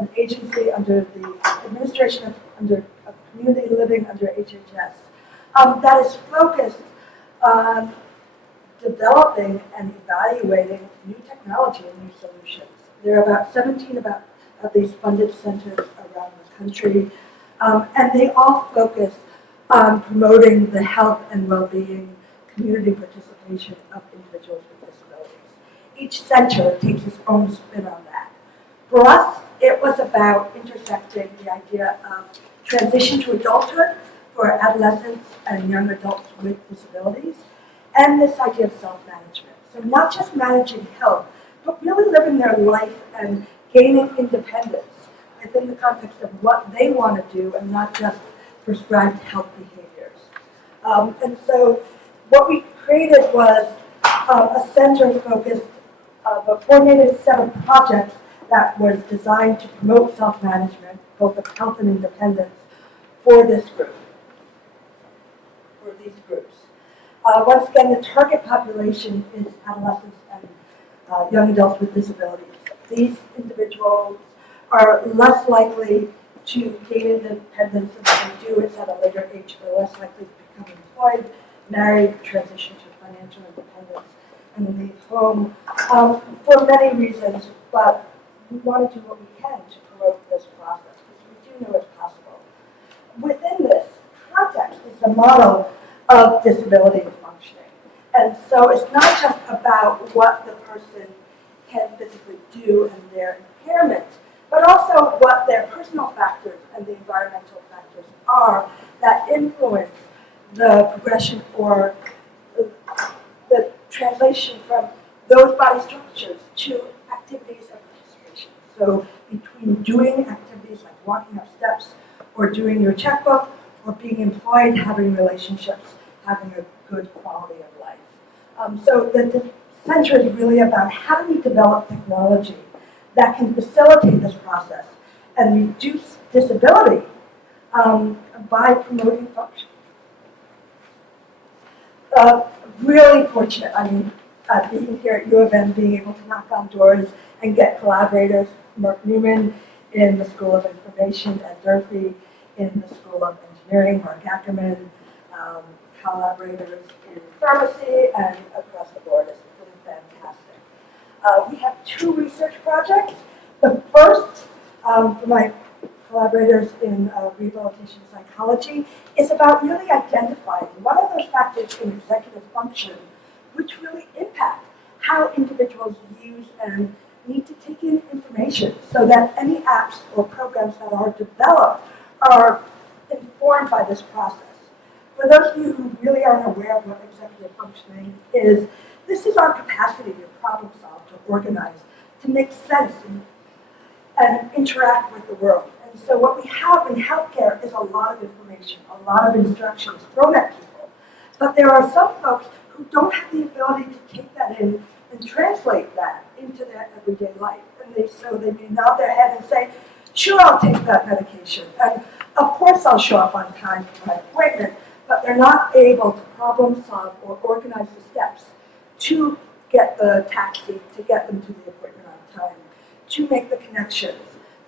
an agency under the administration of community living under HHS that is focused on developing and evaluating new technology and new solutions. There are about 17 of these funded centers around the country, and they all focus on promoting the health and well-being, community participation of individuals with disabilities. Each center takes its own spin on that. For us, it was about intersecting the idea of transition to adulthood for adolescents and young adults with disabilities, and this idea of self-management. So not just managing health, but really living their life and gaining independence within the context of what they want to do and not just prescribed health behaviors. And so what we created was a center focused of a coordinated set of projects that was designed to promote self-management, both of health and independence, for this group, for these groups. Once again, the target population is adolescents and young adults with disabilities. These individuals are less likely to gain independence, and if they do, it's at a later age. They're less likely to become employed, married, transition to financial independence, and leave home for many reasons, but we want to do what we can to promote this process, because we do know it's possible. Within this context is the model of disability and functioning. And so it's not just about what the person can physically do and their impairment, but also what their personal factors and the environmental factors are that influence the progression or the translation from those body structures to activities of participation. So between doing activities like walking up steps or doing your checkbook or being employed, having relationships, having a good quality of life. So the center is really about how do we develop technology that can facilitate this process and reduce disability by promoting function. Really fortunate, being here at U of M, being able to knock on doors and get collaborators, Mark Newman in the School of Information, Ed Durfee in the School of Engineering, Mark Ackerman, collaborators in pharmacy and across the board. It's been fantastic. We have 2 research projects. The first, for my collaborators in rehabilitation psychology, is about really identifying what are those factors in executive function which really impact how individuals use and need to take in information so that any apps or programs that are developed are informed by this process. For those of you who really aren't aware of what executive functioning is, this is our capacity to problem solve, to organize, to make sense and interact with the world. And so what we have in healthcare is a lot of information, a lot of instructions thrown at people. But there are some folks who don't have the ability to take that in and translate that into their everyday life. And so they may nod their head and say, sure, I'll take that medication. And of course I'll show up on time for my appointment. But they're not able to problem solve or organize the steps to get the taxi, to get them to the appointment on time, to make the connections,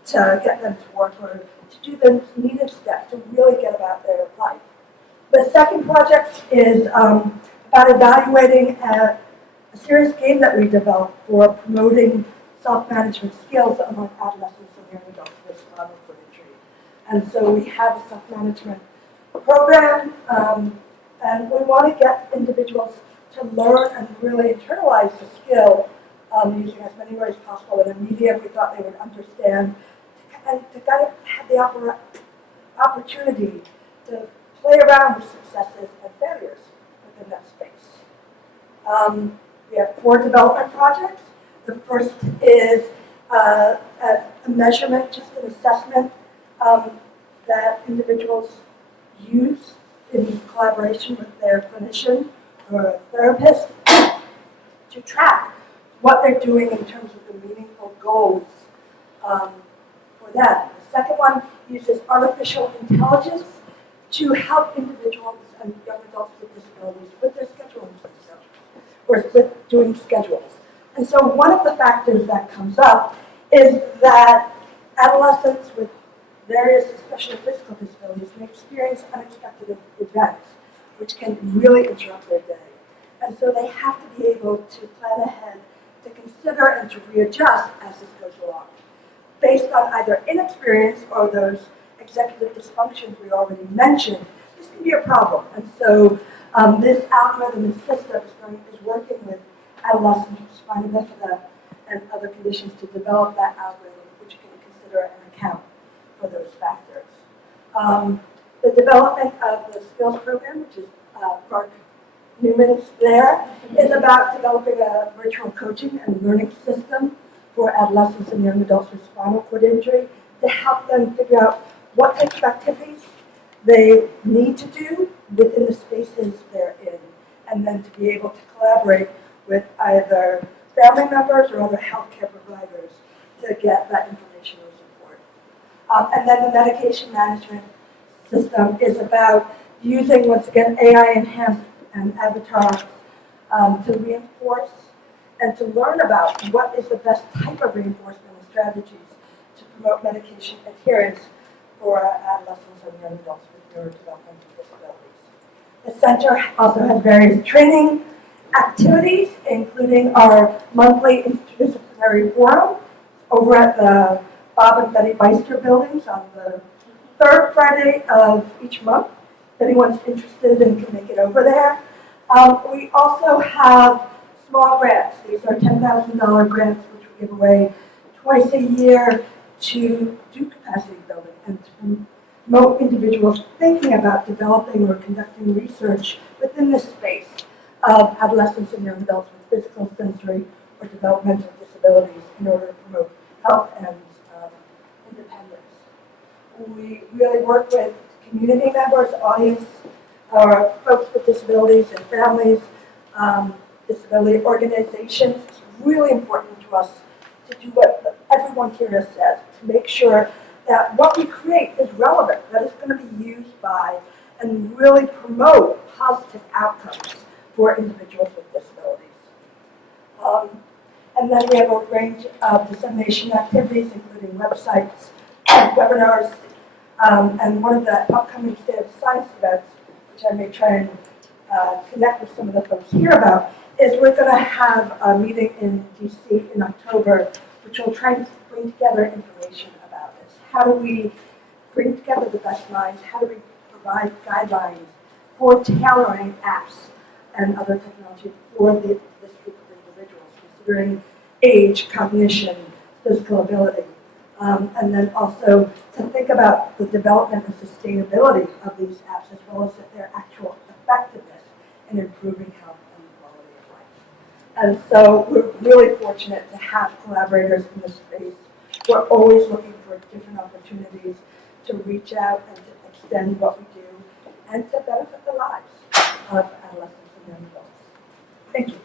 to get them to work, or to do the needed steps to really get about their life. The second project is about evaluating a serious game that we developed for promoting self-management skills among adolescents and young adults with spinal cord injury. And so we have a self-management program, and we want to get individuals to learn and really internalize the skill using as many ways possible in a medium we thought they would understand, and to kind of have the opportunity to play around with successes and failures within that space. We have 4 development projects. The first is a measurement, just an assessment that individuals use in collaboration with their clinician or a therapist to track what they're doing in terms of the meaningful goals for them. The second one uses artificial intelligence to help individuals and young adults with disabilities with their scheduling system, or with doing schedules. And so one of the factors that comes up is that adolescents with various, especially physical disabilities, may experience unexpected events, which can really interrupt their day. And so they have to be able to plan ahead, to consider and to readjust as this goes along, based on either inexperience or those executive dysfunctions we already mentioned. This can be a problem. And so this algorithm and system is working with adolescents with spina bifida and other conditions to develop that algorithm, which can consider and account for those factors. The development of the skills program, which is Mark Newman's there, is about developing a virtual coaching and learning system for adolescents and young adults with spinal cord injury to help them figure out what types of activities they need to do within the spaces they're in, and then to be able to collaborate with either family members or other healthcare providers to get that information or support. And then the medication management system is about using, once again, AI-enhanced and avatars to reinforce and to learn about what is the best type of reinforcement and strategies to promote medication adherence for adolescents and young adults with neurodevelopmental disabilities. The center also has various training activities, including our monthly interdisciplinary forum over at the Bob and Betty Beister buildings on the third Friday of each month. If anyone's interested and can make it over there. We also have small grants. These are $10,000 grants which we give away twice a year to do capacity building and to promote individuals thinking about developing or conducting research within the space of adolescents and young adults with physical, sensory, or developmental disabilities in order to promote health and independence. We really work with community members, audience, or folks with disabilities and families, disability organizations. It's really important to us to do what everyone here has said, to make sure that what we create is relevant, that it's going to be used by and really promote positive outcomes for individuals with disabilities. And then we have a range of dissemination activities, including websites, webinars, and one of the upcoming State of Science events, which I may try and connect with some of the folks here about, is we're going to have a meeting in DC in October, which will try and bring together information about this. How do we bring together the best minds? How do we provide guidelines for tailoring apps and other technology for this group of individuals, considering age, cognition, physical ability, and then also to think about the development and sustainability of these apps as well as their actual effectiveness in improving health and quality of life. And so we're really fortunate to have collaborators in this space. We're always looking for different opportunities to reach out and to extend what we do and to benefit the lives of adolescents and young adults. Thank you.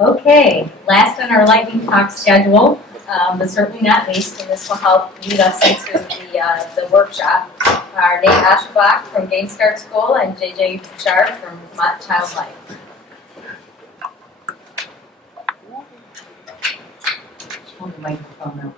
Okay, last on our lightning talk schedule, but certainly not least, and this will help lead us into the workshop, are Nate Aschenbach from Game Start School and JJ Bouchard from Vermont Child Life. Hold the microphone up.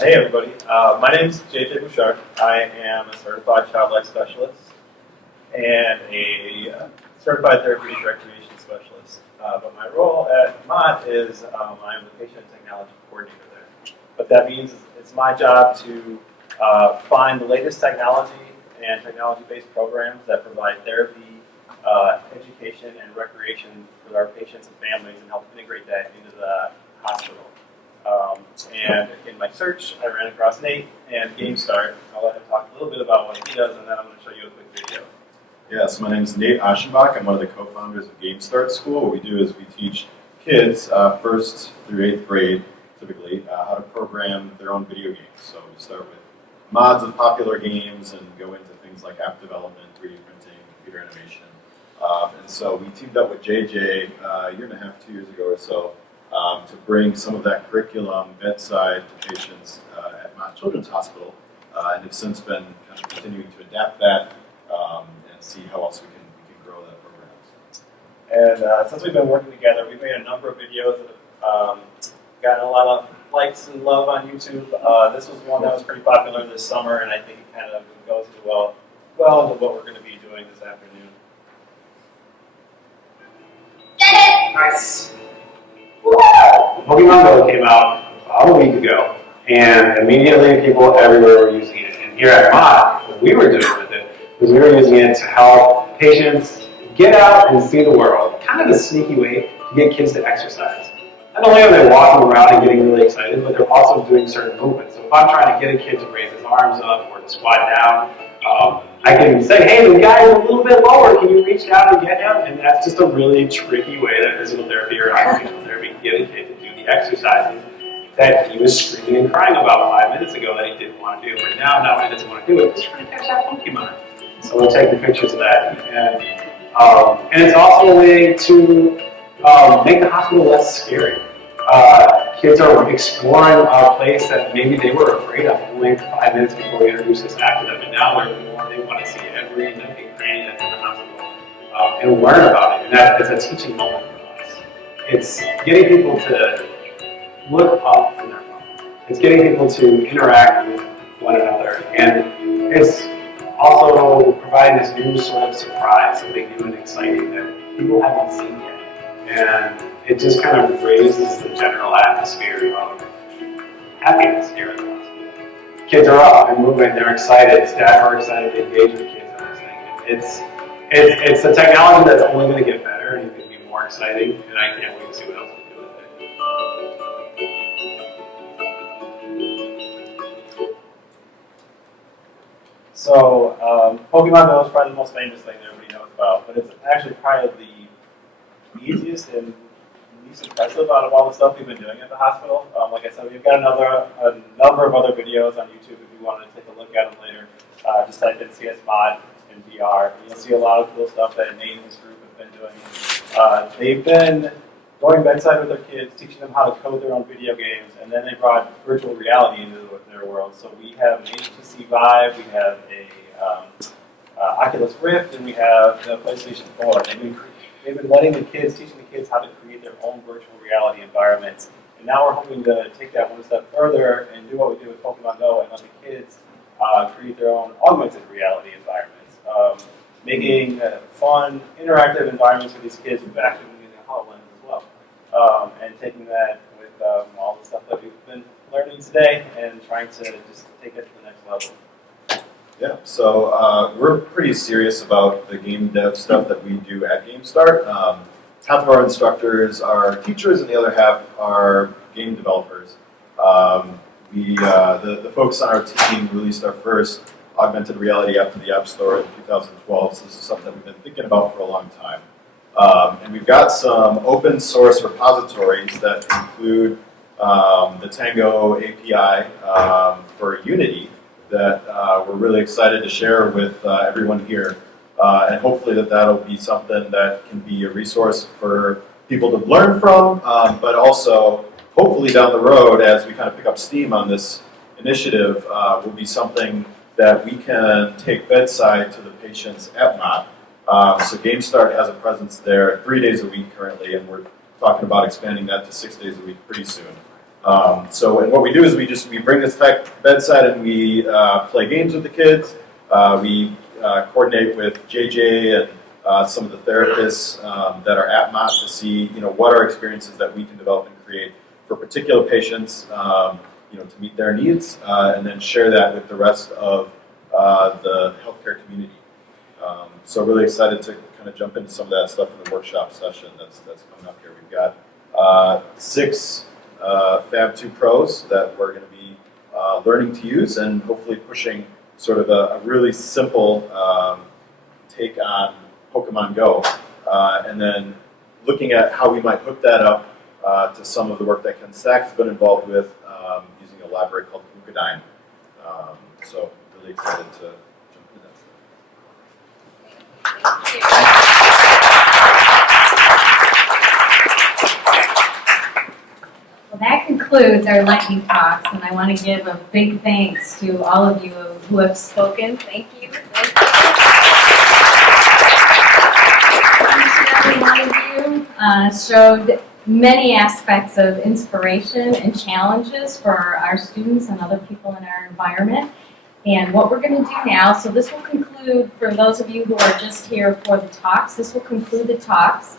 Hey everybody, my name is JJ Bouchard. I am a certified child life specialist and a certified therapeutic recreation specialist. But my role at Vermont is I am the patient technology coordinator there. What that means is it's my job to find the latest technology and technology-based programs that provide therapy, education, and recreation for our patients and families and help integrate that into the hospital. And in my search, I ran across Nate and Game Start. I'll let him talk a little bit about what he does, and then I'm going to show you a quick video. Yes, my name is Nate Aschenbach. I'm one of the co-founders of Game Start School. What we do is we teach kids, 1st through 8th grade, typically, how to program their own video games. So we start with mods of popular games and go into things like app development, 3D printing, computer animation. And so we teamed up with JJ a year and a half, 2 years ago or so, to bring some of that curriculum bedside to patients at Mott Children's Hospital, and have since been kind of continuing to adapt that and see how else we can grow that program. And since we've been working together, we've made a number of videos that have gotten a lot of likes and love on YouTube. This was one that was pretty popular this summer, and I think it kind of goes well into what we're going to be doing this afternoon. Nice. Pokemon Go came out about a week ago, and immediately people everywhere were using it. And here at Mott, what we were doing with it was we were using it to help patients get out and see the world. Kind of a sneaky way to get kids to exercise. Not only are they walking around and getting really excited, but they're also doing certain movements. So if I'm trying to get a kid to raise his arms up or to squat down, I can say, hey, the guy is a little bit lower, can you reach down and get him? And that's just a really tricky way that physical therapy or occupational therapy can get a kid to do the exercises that he was screaming and crying about 5 minutes ago that he didn't want to do. But now, not only does he want to do it, he's trying to catch that Pokemon. So we'll take the pictures of that. And it's also a way to make the hospital less scary. Kids are exploring a place that maybe they were afraid of only 5 minutes before we introduced this app to them, and now they want to see every nook and cranny that's in the hospital and learn about it. And that is a teaching moment for us. It's getting people to look up from their phone. It's getting people to interact with one another, and it's also providing this new sort of surprise, something new and exciting that people haven't seen yet. And it just kind of raises the general atmosphere of happiness here at the hospital. Kids are up and moving, they're excited, staff are excited to engage with kids on this thing. It's a technology that's only going to get better and it's going to be more exciting, and I can't wait to see what else we can do with it. So, Pokemon Go is probably the most famous thing that everybody knows about, but it's actually probably the easiest and least impressive out of all the stuff we've been doing at the hospital. Like I said, we've got a number of other videos on YouTube if you wanted to take a look at them later. Just type in CS Mod and VR. You'll see a lot of cool stuff that Nate and his group have been doing. They've been going bedside with their kids, teaching them how to code their own video games, and then they brought virtual reality into their world. So we have an HTC Vive, we have a Oculus Rift, and we have the PlayStation 4. They've been letting the kids, teaching the kids how to create their own virtual reality environments. And now we're hoping to take that one step further and do what we do with Pokemon Go and let the kids create their own augmented reality environments. Making fun, interactive environments for these kids. We've actually been using HoloLens as well. And taking that with all the stuff that we've been learning today and trying to just take it to the next level. Yeah, so we're pretty serious about the game dev stuff that we do at GameStart. Half of our instructors are teachers, and the other half are game developers. The folks on our team released our first augmented reality app to the App Store in 2012, so this is something that we've been thinking about for a long time. And we've got some open source repositories that include the Tango API for Unity that we're really excited to share with everyone here. And hopefully that'll be something that can be a resource for people to learn from, but also hopefully down the road as we kind of pick up steam on this initiative will be something that we can take bedside to the patients at Mott. So GameStart has a presence there 3 days a week currently, and we're talking about expanding that to 6 days a week pretty soon. And what we do is we bring this tech bedside and we play games with the kids. We coordinate with JJ and some of the therapists that are at Mott to see what are experiences that we can develop and create for particular patients to meet their needs, and then share that with the rest of the healthcare community. So really excited to kind of jump into some of that stuff in the workshop session that's coming up here. We've got 6 Fab 2 Pros that we're going to be learning to use and hopefully pushing sort of a really simple take on Pokemon Go, and then looking at how we might hook that up to some of the work that Ken Stack has been involved with using a library called Bukadyne. So really excited to jump into that Well, that concludes our lightning talks, and I want to give a big thanks to all of you who have spoken. Thank you. Thank you. Each and every one of you showed many aspects of inspiration and challenges for our students and other people in our environment. And what we're going to do now, so this will conclude, for those of you who are just here for the talks, this will conclude the talks.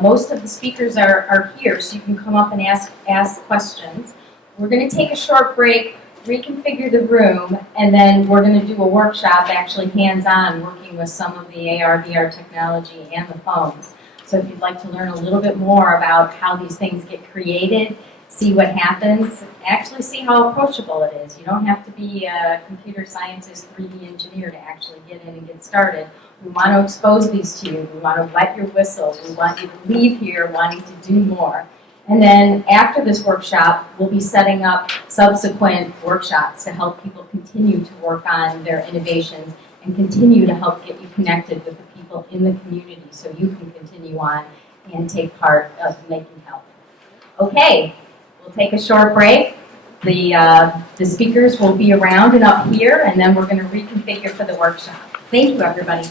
Most of the speakers are here, so you can come up and ask questions. We're going to take a short break, reconfigure the room, and then we're going to do a workshop, actually hands-on, working with some of the AR, VR technology and the phones. So if you'd like to learn a little bit more about how these things get created, see what happens, actually see how approachable it is. You don't have to be a computer scientist, 3D engineer to actually get in and get started. We want to expose these to you. We want to wet your whistle. We want you to leave here wanting to do more. And then after this workshop, we'll be setting up subsequent workshops to help people continue to work on their innovations and continue to help get you connected with the people in the community so you can continue on and take part of making health. Okay, we'll take a short break. The speakers will be around and up here, and then we're going to reconfigure for the workshop. Thank you, everybody.